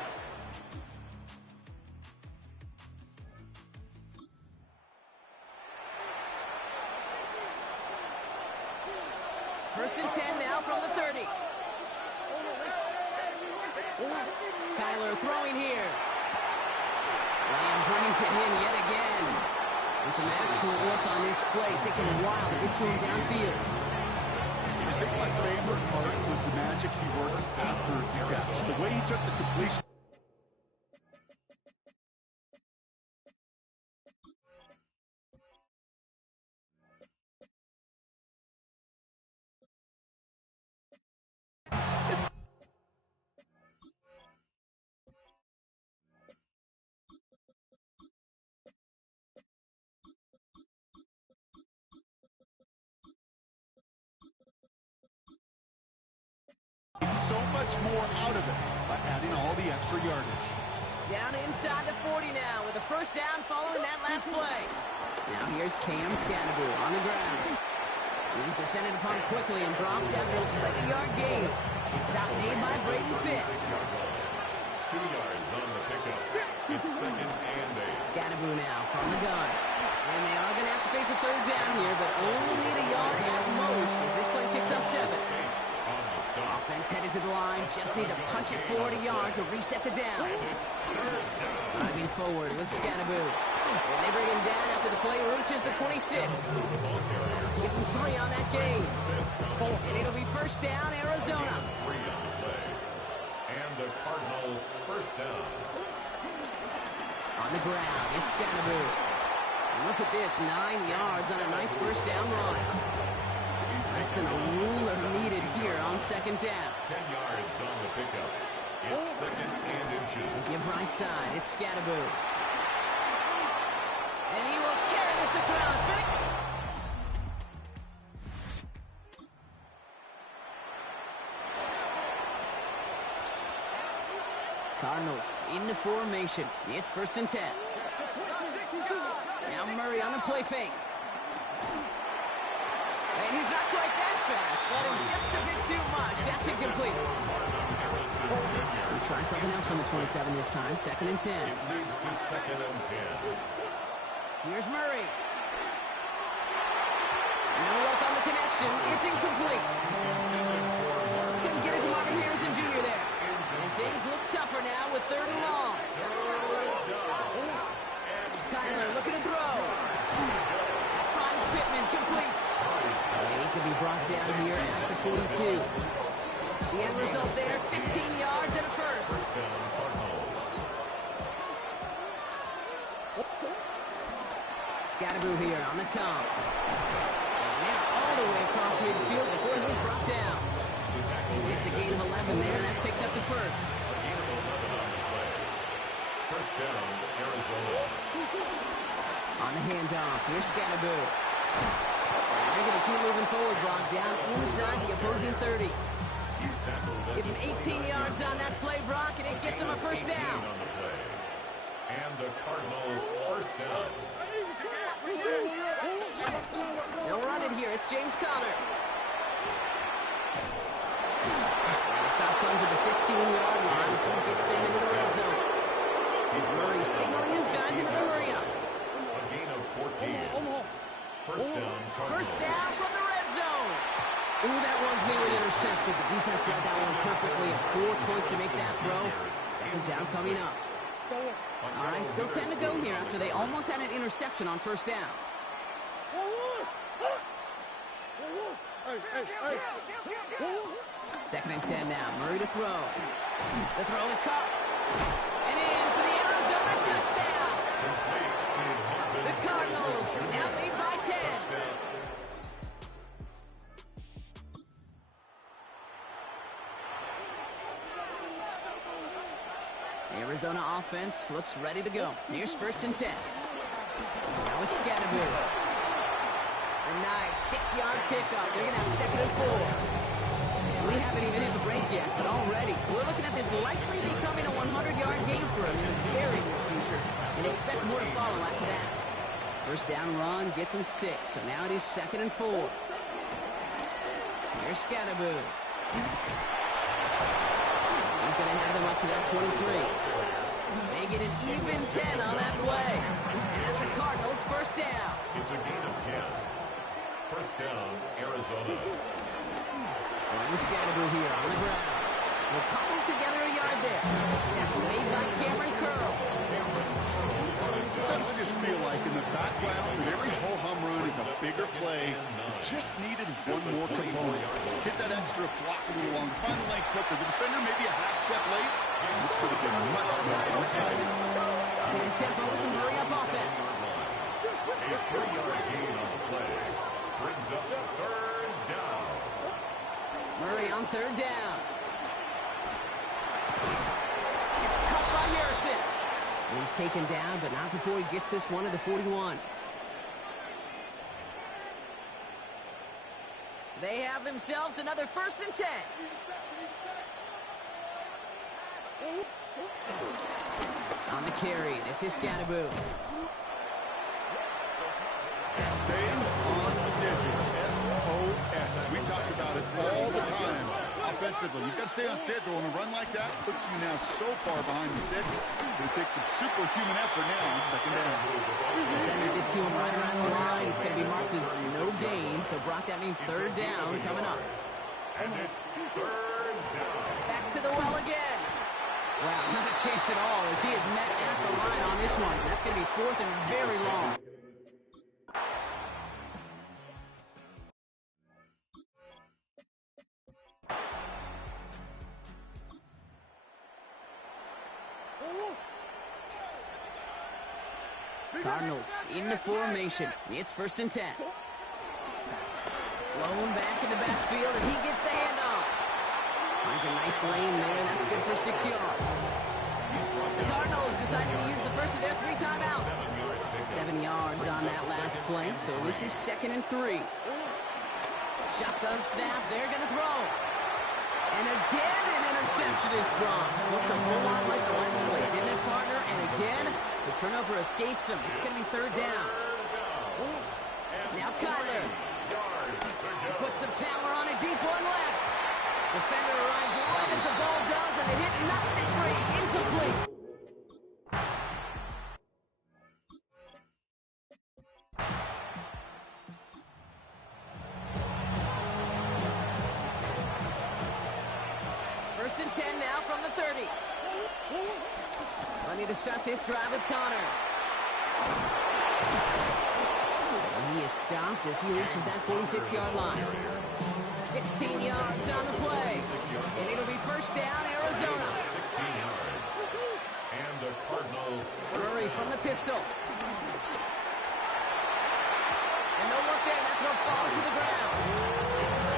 First and 10 now from the 30. Kyler throwing here. Lamb brings it in yet again. And some excellent work on this play. It takes him a while to get to him downfield. I think my favorite part was the magic he worked after the catch. The way he took the completion. So much more out of it by adding all the extra yardage. Down inside the 40 now with a first down following that last play. Now here's Cam Scannaboo on the ground. He's descended upon quickly and dropped after it looks like a yard gain. Stop made by Braden Fitz. 2 yards on the pickup. It's second and 8. Scannaboo now from the gun. And they are going to have to face a third down here, but only need a yard at most as this play picks up 7. Offense headed to the line. Just need to punch it forward a yard to reset the downs. Driving forward with Scannaboo. And they bring him down after the play reaches the 26. Give him 3 on that game. And it'll be first down, Arizona. 3 on the play. And the Cardinal first down. On the ground, it's Scannaboo. And look at this, 9 yards on a nice first down run. Less than a ruler needed here on second down. 10 yards on the pickup. It's second and inches. Give right side. It's Scannaboo. And he will carry this across. Cardinals into formation. It's first and 10. Now Murray on the play fake. And he's not quite that fast. Let him just a bit too much. That's incomplete. We'll try something else from the 27 this time. Second and 10. It moves to second and 10. Here's Murray. No luck on the connection. It's incomplete. Just couldn't get it to Marvin Harrison Jr. there. And things look tougher now with third and long. Kyler looking to throw. Finds Pittman complete. And he's going to be brought down here at the 42. The end result there, 15 yards and a first. Scannaboo here on the toss. And now all the way across midfield before he's brought down. It's a gain of 11 there, and that picks up the first. First down, Arizona. On the handoff, here's Scannaboo. And they're going to keep moving forward, brought down inside the opposing 30. Give him 18 yards on that play, Brock, and it gets him a first down. On the play. And the Cardinal first down. They'll run it here. It's James Conner. And the stop comes at the 15-yard line, so he gets them into the red zone. Murray signaling his guys into the hurry-up. A gain of 14. First down, Cardinals. First down from the red zone. Ooh, that one's nearly intercepted. The defense read that one perfectly. A poor choice to make that throw. Second down coming up. All right, still 10 to go here after they almost had an interception on first down. Second and 10 now. Murray to throw. The throw is caught. And in for the Arizona touchdown. The Cardinals now lead by 10. The Arizona offense looks ready to go. Here's first and 10. Now it's Scatterby. A nice 6-yard pickup. They're going to have second and 4. We haven't even hit the break yet, but already we're looking at this likely becoming a 100-yard game for him in the very near future, and expect more to follow after that. First down run gets him 6, so now it is second and 4. Here's Scatterby. He's going to have them up to that 23. They get an even 10 on that play, and that's a Cardinals first down. It's a gain of 10. First down, Arizona. Going Scatterby here on the ground. We'll cobble together a yard there. Tackle made by Cameron Curl. Sometimes you just feel like in the background of every ho-hum run is a bigger play. It just needed one more component. Hit that extra block a little longer. Find the lane quicker. The defender maybe a half step late. This could have been much, much more exciting. And tempo some hurry up offense. A 3-yard gain on the play. Brings up the third down. Murray on third down. It's cut by Harrison. He's taken down, but not before he gets this one to the 41. They have themselves another first and 10. On the carry, this is Scatterby. Staying on schedule. SOS. We talk about it all the time. Offensively, you've got to stay on schedule, and a run like that puts you now so far behind the sticks. It takes some superhuman effort now on second down. Defender gets to him right around the line. It's going to be marked as no gain, so Brock, that means third down coming up. And it's third down. Back to the well again. Wow, not a chance at all as he is met at the line on this one. That's going to be fourth and very long. Cardinals into formation. It's first and 10. Blown back in the backfield, and he gets the handoff. Finds a nice lane there. That's good for 6 yards. The Cardinals decided to use the first of their 3 timeouts. 7 yards on that last play, so this is second and 3. Shotgun snap. They're going to throw. And again, an interception is dropped. Looked a whole lot like the last play, didn't it, partner? And again, the turnover escapes him. It's going to be third down. Now Kyler. He puts some power on a deep one left. Defender arrives right as the ball does, and the hit knocks it free. Incomplete. First and 10 now from the 30. Ready to start this drive with Connor. And he is stopped as he reaches that 46-yard line. 16 yards on the play. And it'll be first down, Arizona. 16 yards. And the Cardinal. Murray from the pistol. And no look there. That throw falls to the ground.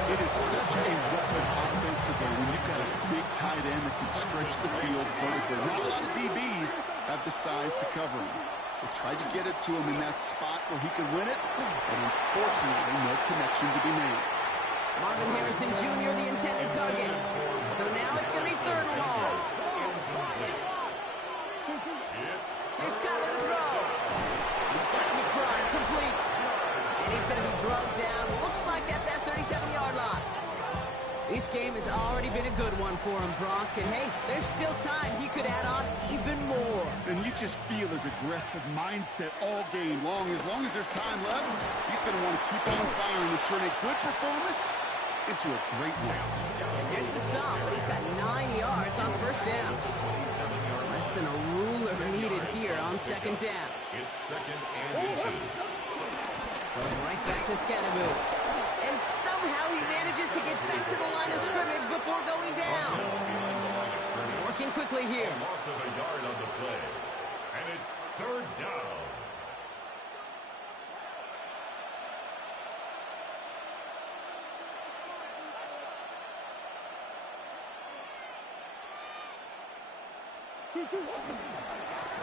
It is such a weapon offensively when you've got a big tight end that can stretch the field vertically. Not a lot of DBs have the size to cover him. They tried to get it to him in that spot where he could win it, but unfortunately, no connection to be made. Marvin Harrison Jr., the intended target. So now it's going to be third and long. Here's Kyler to throw. He's got McBride complete. And he's going to be drugged down. Looks like at that 37-yard line. This game has already been a good one for him, Brock. And hey, there's still time. He could add on even more. And you just feel his aggressive mindset all game long. As long as there's time left, he's going to want to keep on firing and turn a good performance into a great win. And there's the stop, but he's got 9 yards on first down. Less than a ruler needed here on second down. It's second and inches. Going right back to Scatterby. And and somehow he manages to get back to the line of scrimmage before going down. Working quickly here. Loss of a yard on the play. And it's third down.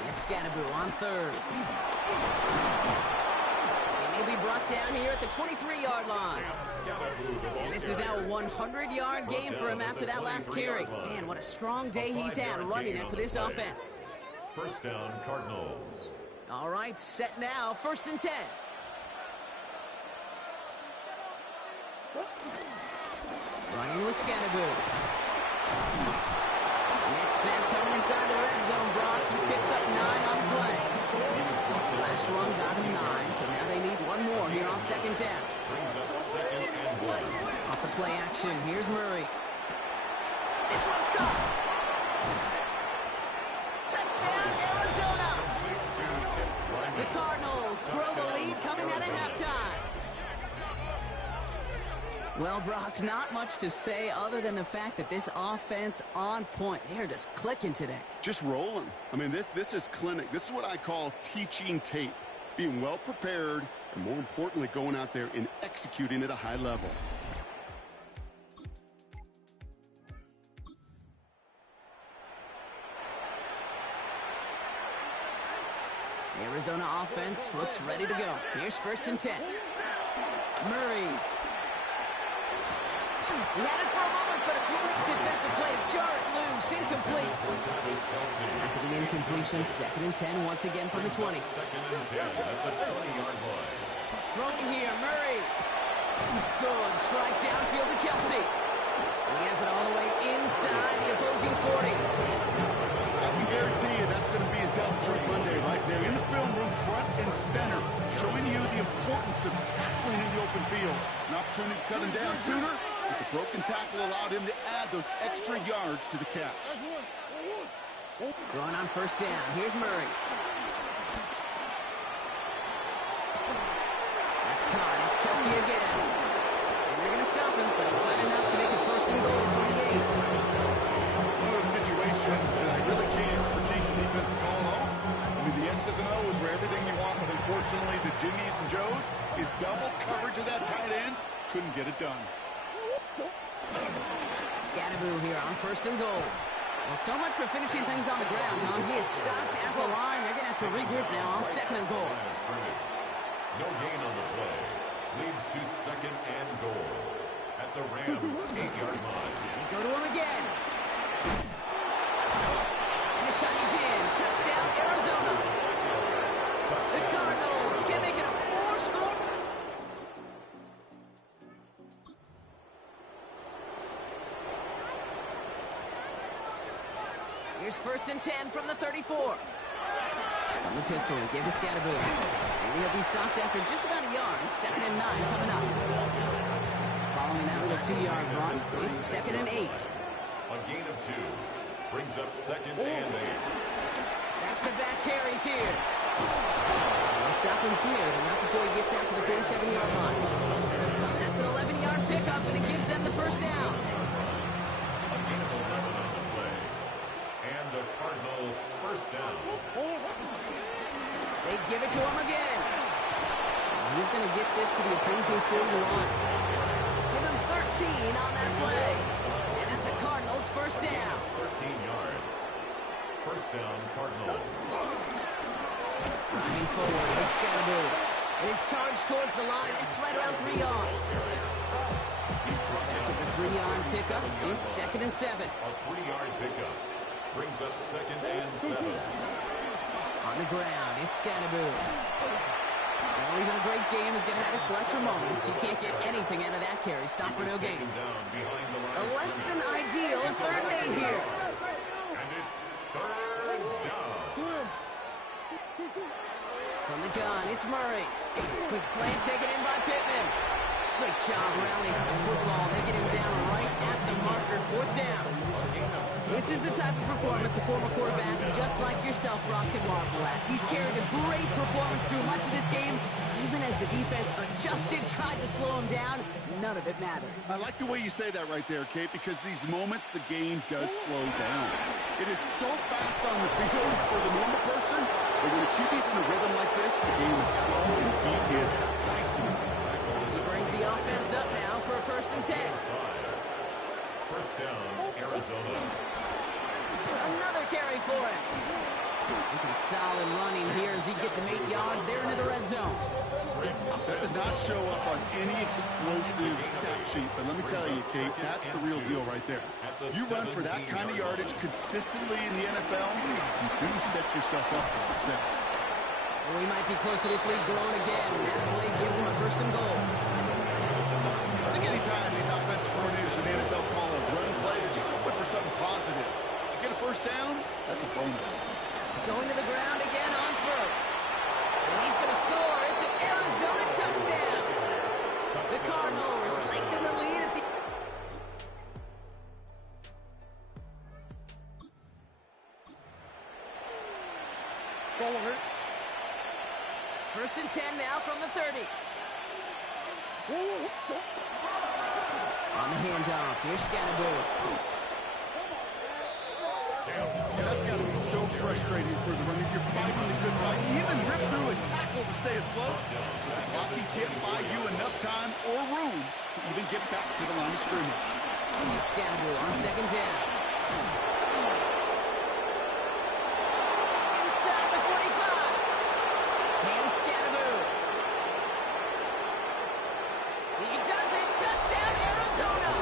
It's Scannaboo on third. And he'll be brought down here at the 23-yard line. And this is now a 100-yard game for him after that last carry. Man, what a strong day he's had running it for this offense. First down, Cardinals. All right, set now, 1st and 10. Running with Scannaboo. Next snap coming inside the red zone, Brock. He picks up 9 on the play. Last run got him 9, so now they need one more here on 2nd down. Brings up 2nd and 1. Off the play action, here's Murray. This one's caught. Touchdown, Arizona. The Cardinals grow the lead coming out of halftime. Well, Brock, not much to say other than the fact that this offense on point. They're just clicking today. Just rolling. I mean, this is clinic. This is what I call teaching tape. Being well prepared, and more importantly, going out there and executing at a high level. The Arizona offense looks ready to go. Here's 1st and 10. Murray. He had it for a moment, but a great defensive play to jar it loose. Incomplete. After the incompletion, 2nd and 10 once again from the 20. 2nd and 10 at the 20-yard line. Throwing here, Murray. Good strike downfield to Kelsey. He has it all the way inside the opposing 40. I can guarantee you that's going to be a tough trip Monday right there in the film room, front and center, showing you the importance of tackling in the open field. An opportunity to cut him down sooner, but the broken tackle allowed him to add those extra yards to the catch. Going on 1st down. Here's Murray. That's caught. It's Kelsey again. And they're going to stop him, but he got enough to make it 1st and goal from the 8. It's one of those situations that I really can't critique the defensive call at all. I mean, the X's and O's were everything you want, but unfortunately, the Jimmies and Joes, in double coverage of that tight end, couldn't get it done. Scannaboo here on 1st and goal. Well, so much for finishing things on the ground, huh? He is stopped at the line. They're going to have to regroup now on 2nd and goal. No gain on the play. Leads to 2nd and goal at the Rams' 8-yard line. They go to him again. And this time he's in. Touchdown, Arizona. The Cardinals can make it a 4-score. Here's 1st and 10 from the 34. From the pistol, give to Scannaboo. He'll be stopped after just about a yard. 2nd and 9 coming up. Following that little 2-yard run, it's 2nd and 8. A gain of 2. Brings up 2nd and 8. Back-to-back carries here. They'll stop him here, but not before he gets out to the 47-yard line. That's an 11-yard pickup, and it gives them the 1st down. A gain of 11 on the play. And the Cardinal 1st down. They give it to him again. He's going to get this to the opposing 41. Give him 13 on that play. And that's a Cardinals 1st down. 13 yards. 1st down, Cardinals. Driving forward with Scannaboo. It is charged towards the line. It's right around 3 yards. After the 3-yard pickup, it's 2nd and 7. A 3-yard pickup. Brings up 2nd and 7. On the ground, it's Scannaboo. Well, even a great game is going to have its lesser moments. You can't get anything out of that carry. Stop for no gain. A less than ideal 3rd and 8 here. And it's 3rd down. From the gun, it's Murray. Quick slant taken in by Pittman. Great job rallying to the football. They get him down right at the marker. 4th down. This is the type of performance a former quarterback, just like yourself, Brock, can marvel at. He's carried a great performance through much of this game. Even as the defense adjusted, tried to slow him down, none of it mattered. I like the way you say that right there, Kate, because these moments the game does slow down. It is so fast on the field for the normal person, but when a QB's in a rhythm like this, the game is slow and he is dicey. He brings the offense up now for a 1st and 10. First down, Arizona. Another carry for him. And some solid running here as he gets him 8 yards. They're into the red zone. That does not show up on any explosive stat sheet, but let me tell you, Kate, that's the real deal right there. You run for that kind of yardage consistently in the NFL, you do set yourself up for success. Well, we might be close to this lead growing again. That play gives him a 1st and goal. I think anytime these offensive coordinators in the NFL call a run play, they're just hoping for something positive. To get a 1st down, that's a bonus. Going to the ground again on 1st. And he's going to score. It's an Arizona touchdown. The Cardinals lengthen the lead at the... First and 10 now from the 30. On the handoff, here's Scannaboo. That's got to be so frustrating for the runner. You're fighting the good fight. You even rip through a tackle to stay afloat. But the blocking can't buy you enough time or room to even get back to the line of scrimmage. It's Scannaboo on 2nd down. Inside the 45. And Scannaboo. He does it. Touchdown, Arizona.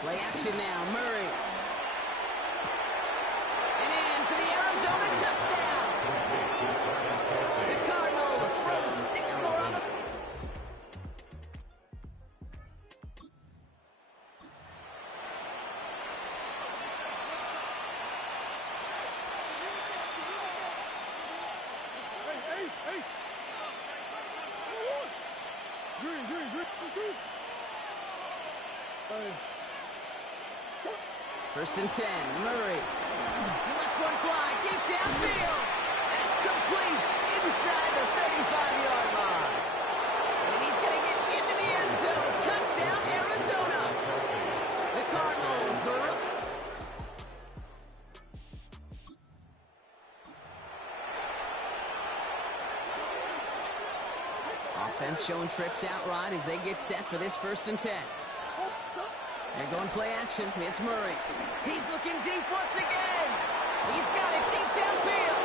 Play action now, Murray. And in for the Arizona touchdown. The Cardinals throwing 6 more on the... First and 10, Murray. He lets one fly deep downfield. That's complete inside the 35-yard line. And he's going to get into the end zone. Touchdown, Arizona. The Cardinals are... Offense showing trips out right as they get set for this 1st and 10. They're going play action. It's Murray. He's looking deep once again. He's got it deep downfield.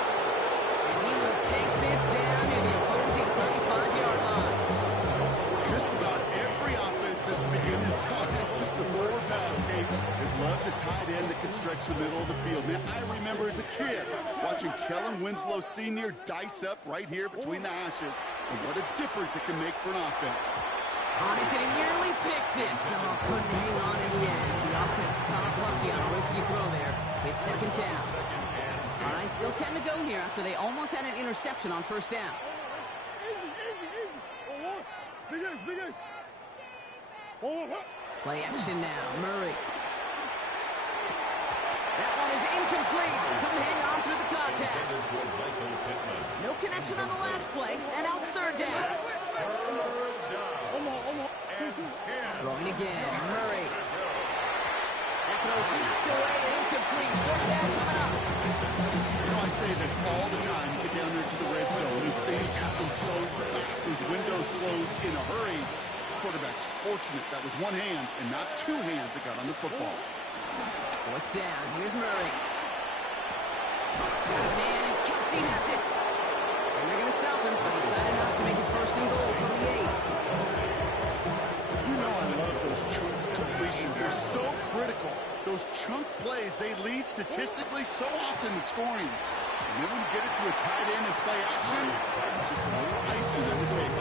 And he will take this down near the opposing 35-yard line. Just about every offense that's beginning its offense since the forward pass, Kate, has loved a tight end that can stretch the middle of the field. Man, I remember as a kid watching Kellen Winslow Sr. dice up right here between the hashes. And what a difference it can make for an offense. On it, and he nearly picked it. So couldn't hang on in the end. The offense caught lucky on a risky throw there. It's 2nd down. All right, still 10 to go here after they almost had an interception on 1st down. Play action now. Murray. That one is incomplete. Couldn't hang on through the contact. No connection on the last play, and out 3rd down. Throwing again, Murray. That throw's knocked away and incomplete. 4th down coming up. You know, I say this all the time. You get down there to the red zone, and things happen so fast. Those windows close in a hurry. The quarterback's fortunate that was one hand and not 2 hands that got on the football. 4th down. Here's Murray. Got a man, and Kelsey has it. And And they're going to stop him, but he got enough to make it first and goal from the 8. You know I love those chunk completions. They're so critical. Those chunk plays, they lead statistically so often to scoring. And then when you get it to a tight end and play action, just a little icing on the cake.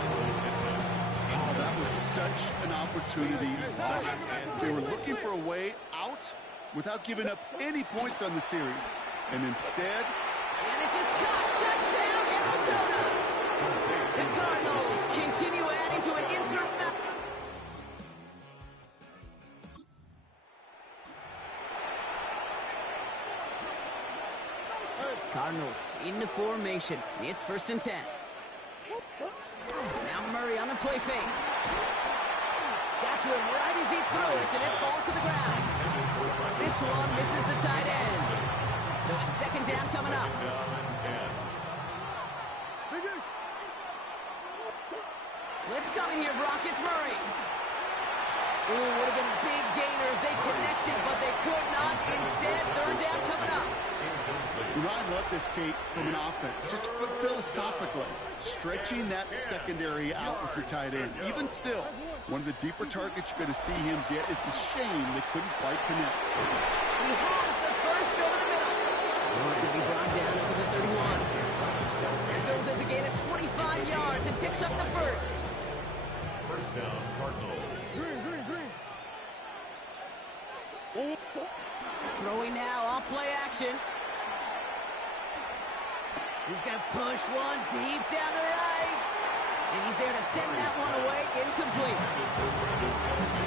Oh, that was such an opportunity lost. They were looking for a way out without giving up any points on the series. And instead... And this is caught. Touchdown, Arizona! The Cardinals continue adding to an insurmountable... Cardinals into formation. It's first and 10. Now Murray on the play fake. Got to him right as he threw it, and it falls to the ground. This one misses the tight end. So it's second down coming up. Let's come in here, Brock. It's Murray. Ooh, would have been a big gainer if they connected, but they could not. Instead, third down coming up. You know, I love this, Kate, from an offense. Just philosophically, stretching that secondary out with your tight end. Even still, one of the deeper targets you're going to see him get. It's a shame they couldn't quite connect. He has the first over the middle. He wants to be brought down up to the 31. That goes as a gain of 25 yards and picks up the first. First down, Cardinals. Throwing now, off play action. He's going to push one deep down the right. And he's there to send that one away, incomplete.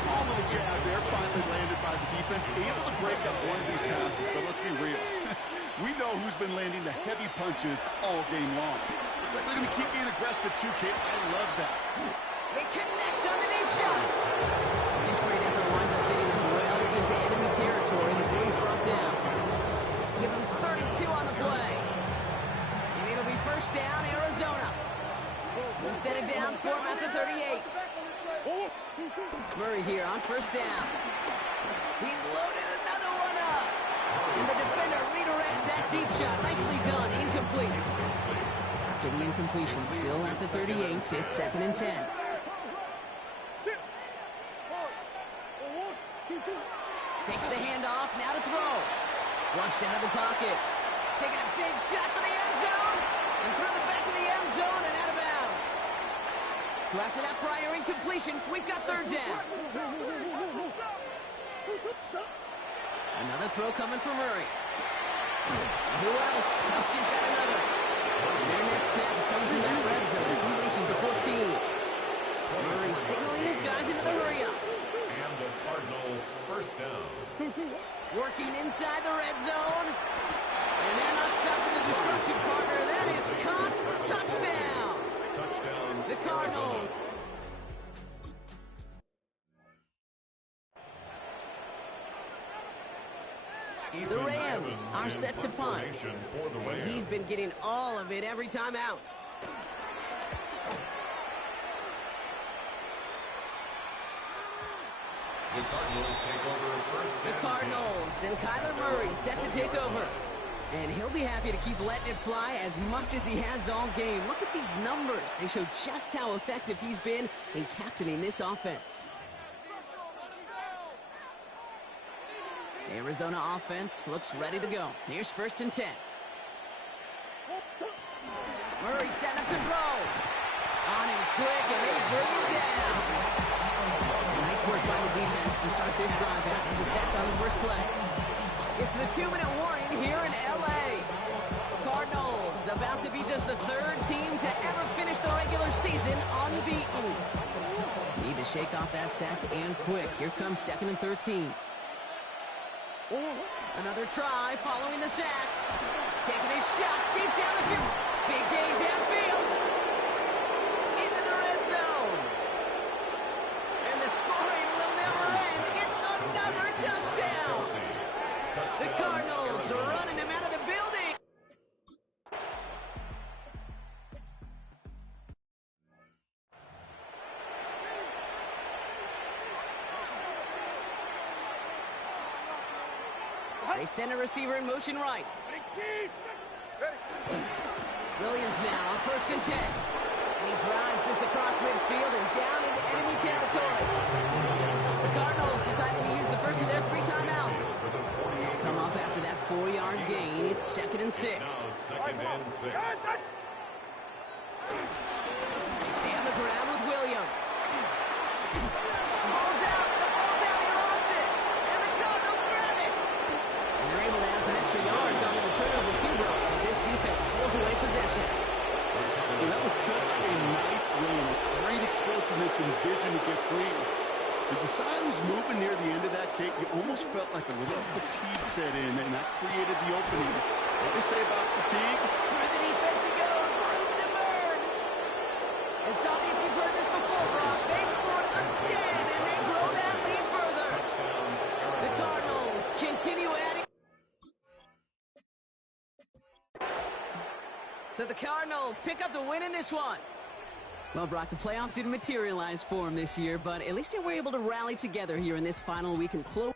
Small little jab there, finally landed by the defense. Able to break up one of these passes, but let's be real. We know who's been landing the heavy punches all game long. Looks like they're going to keep being aggressive too, Kate. I love that. They connect on the deep shot. This great effort winds up getting them well into enemy territory before he's brought down. Give him 32 on the play. And it'll be first down, Arizona. We'll set it down for him at the 38. Murray here on first down. He's loaded another one up. And the defender redirects that deep shot. Nicely done. Incomplete. After the incompletion, still at the 38, it's second and 10. Takes the handoff, now to throw. Flushed out of the pocket. Taking a big shot for the end zone. And through the back of the end zone and out of bounds. So after that prior incompletion, we've got third down. Another throw coming from Murray. Who else? Kelsey's got another. Their next snap is coming from that red zone as he reaches the 14. Murray signaling his guys into the hurry-up. And the Cardinal first down. Working inside the red zone. And they're not stopping the destruction, partner. That is caught. Touchdown. Touchdown. The Cardinals. The Rams are set to punt. And he's been getting all of it every time out. The Cardinals take over first The and Cardinals and Kyler Murray set to take over. And he'll be happy to keep letting it fly as much as he has all game. Look at these numbers. They show just how effective he's been in captaining this offense. Arizona offense looks ready to go. Here's first and 10. Murray setting up to throw. On him quick, and they bring him down. Nice work by the defense to start this drive out. As a sack on the first play. It's the 2-minute warning here in L.A. Cardinals about to be just the third team to ever finish the regular season unbeaten. Need to shake off that sack and quick. Here comes second and 13. Another try following the sack. Taking his shot deep down the field. Big gain downfield. Into the red zone. And the scoring will never end. It's another touchdown. The Cardinals are running them out of the building. They send a receiver in motion right. Williams now, 1st and 10. And he drives this across midfield and down into enemy territory. The Cardinals deciding to use the first of their 3 timeouts. They'll come up after that 4-yard gain. It's 2nd and 6. Second and 6. They stay on the ground with Williams. The ball's out. He lost it. And the Cardinals grab it. And they're able to add some extra yards onto the turnover too, bro, as this defense steals away possession. Well, that was such a nice run with great explosiveness and vision to get free. But you saw he was moving near the end of that kick. You almost felt like a little fatigue set in, and that created the opening. What they say about fatigue? Through the defense he goes. Room to burn. And stop me if you've heard this before, Brock. They've scored again, and they grow that lead further. The Cardinals continue adding. So the Cardinals pick up the win in this one. Well, Brock, the playoffs didn't materialize for them this year, but at least they were able to rally together here in this final week and close.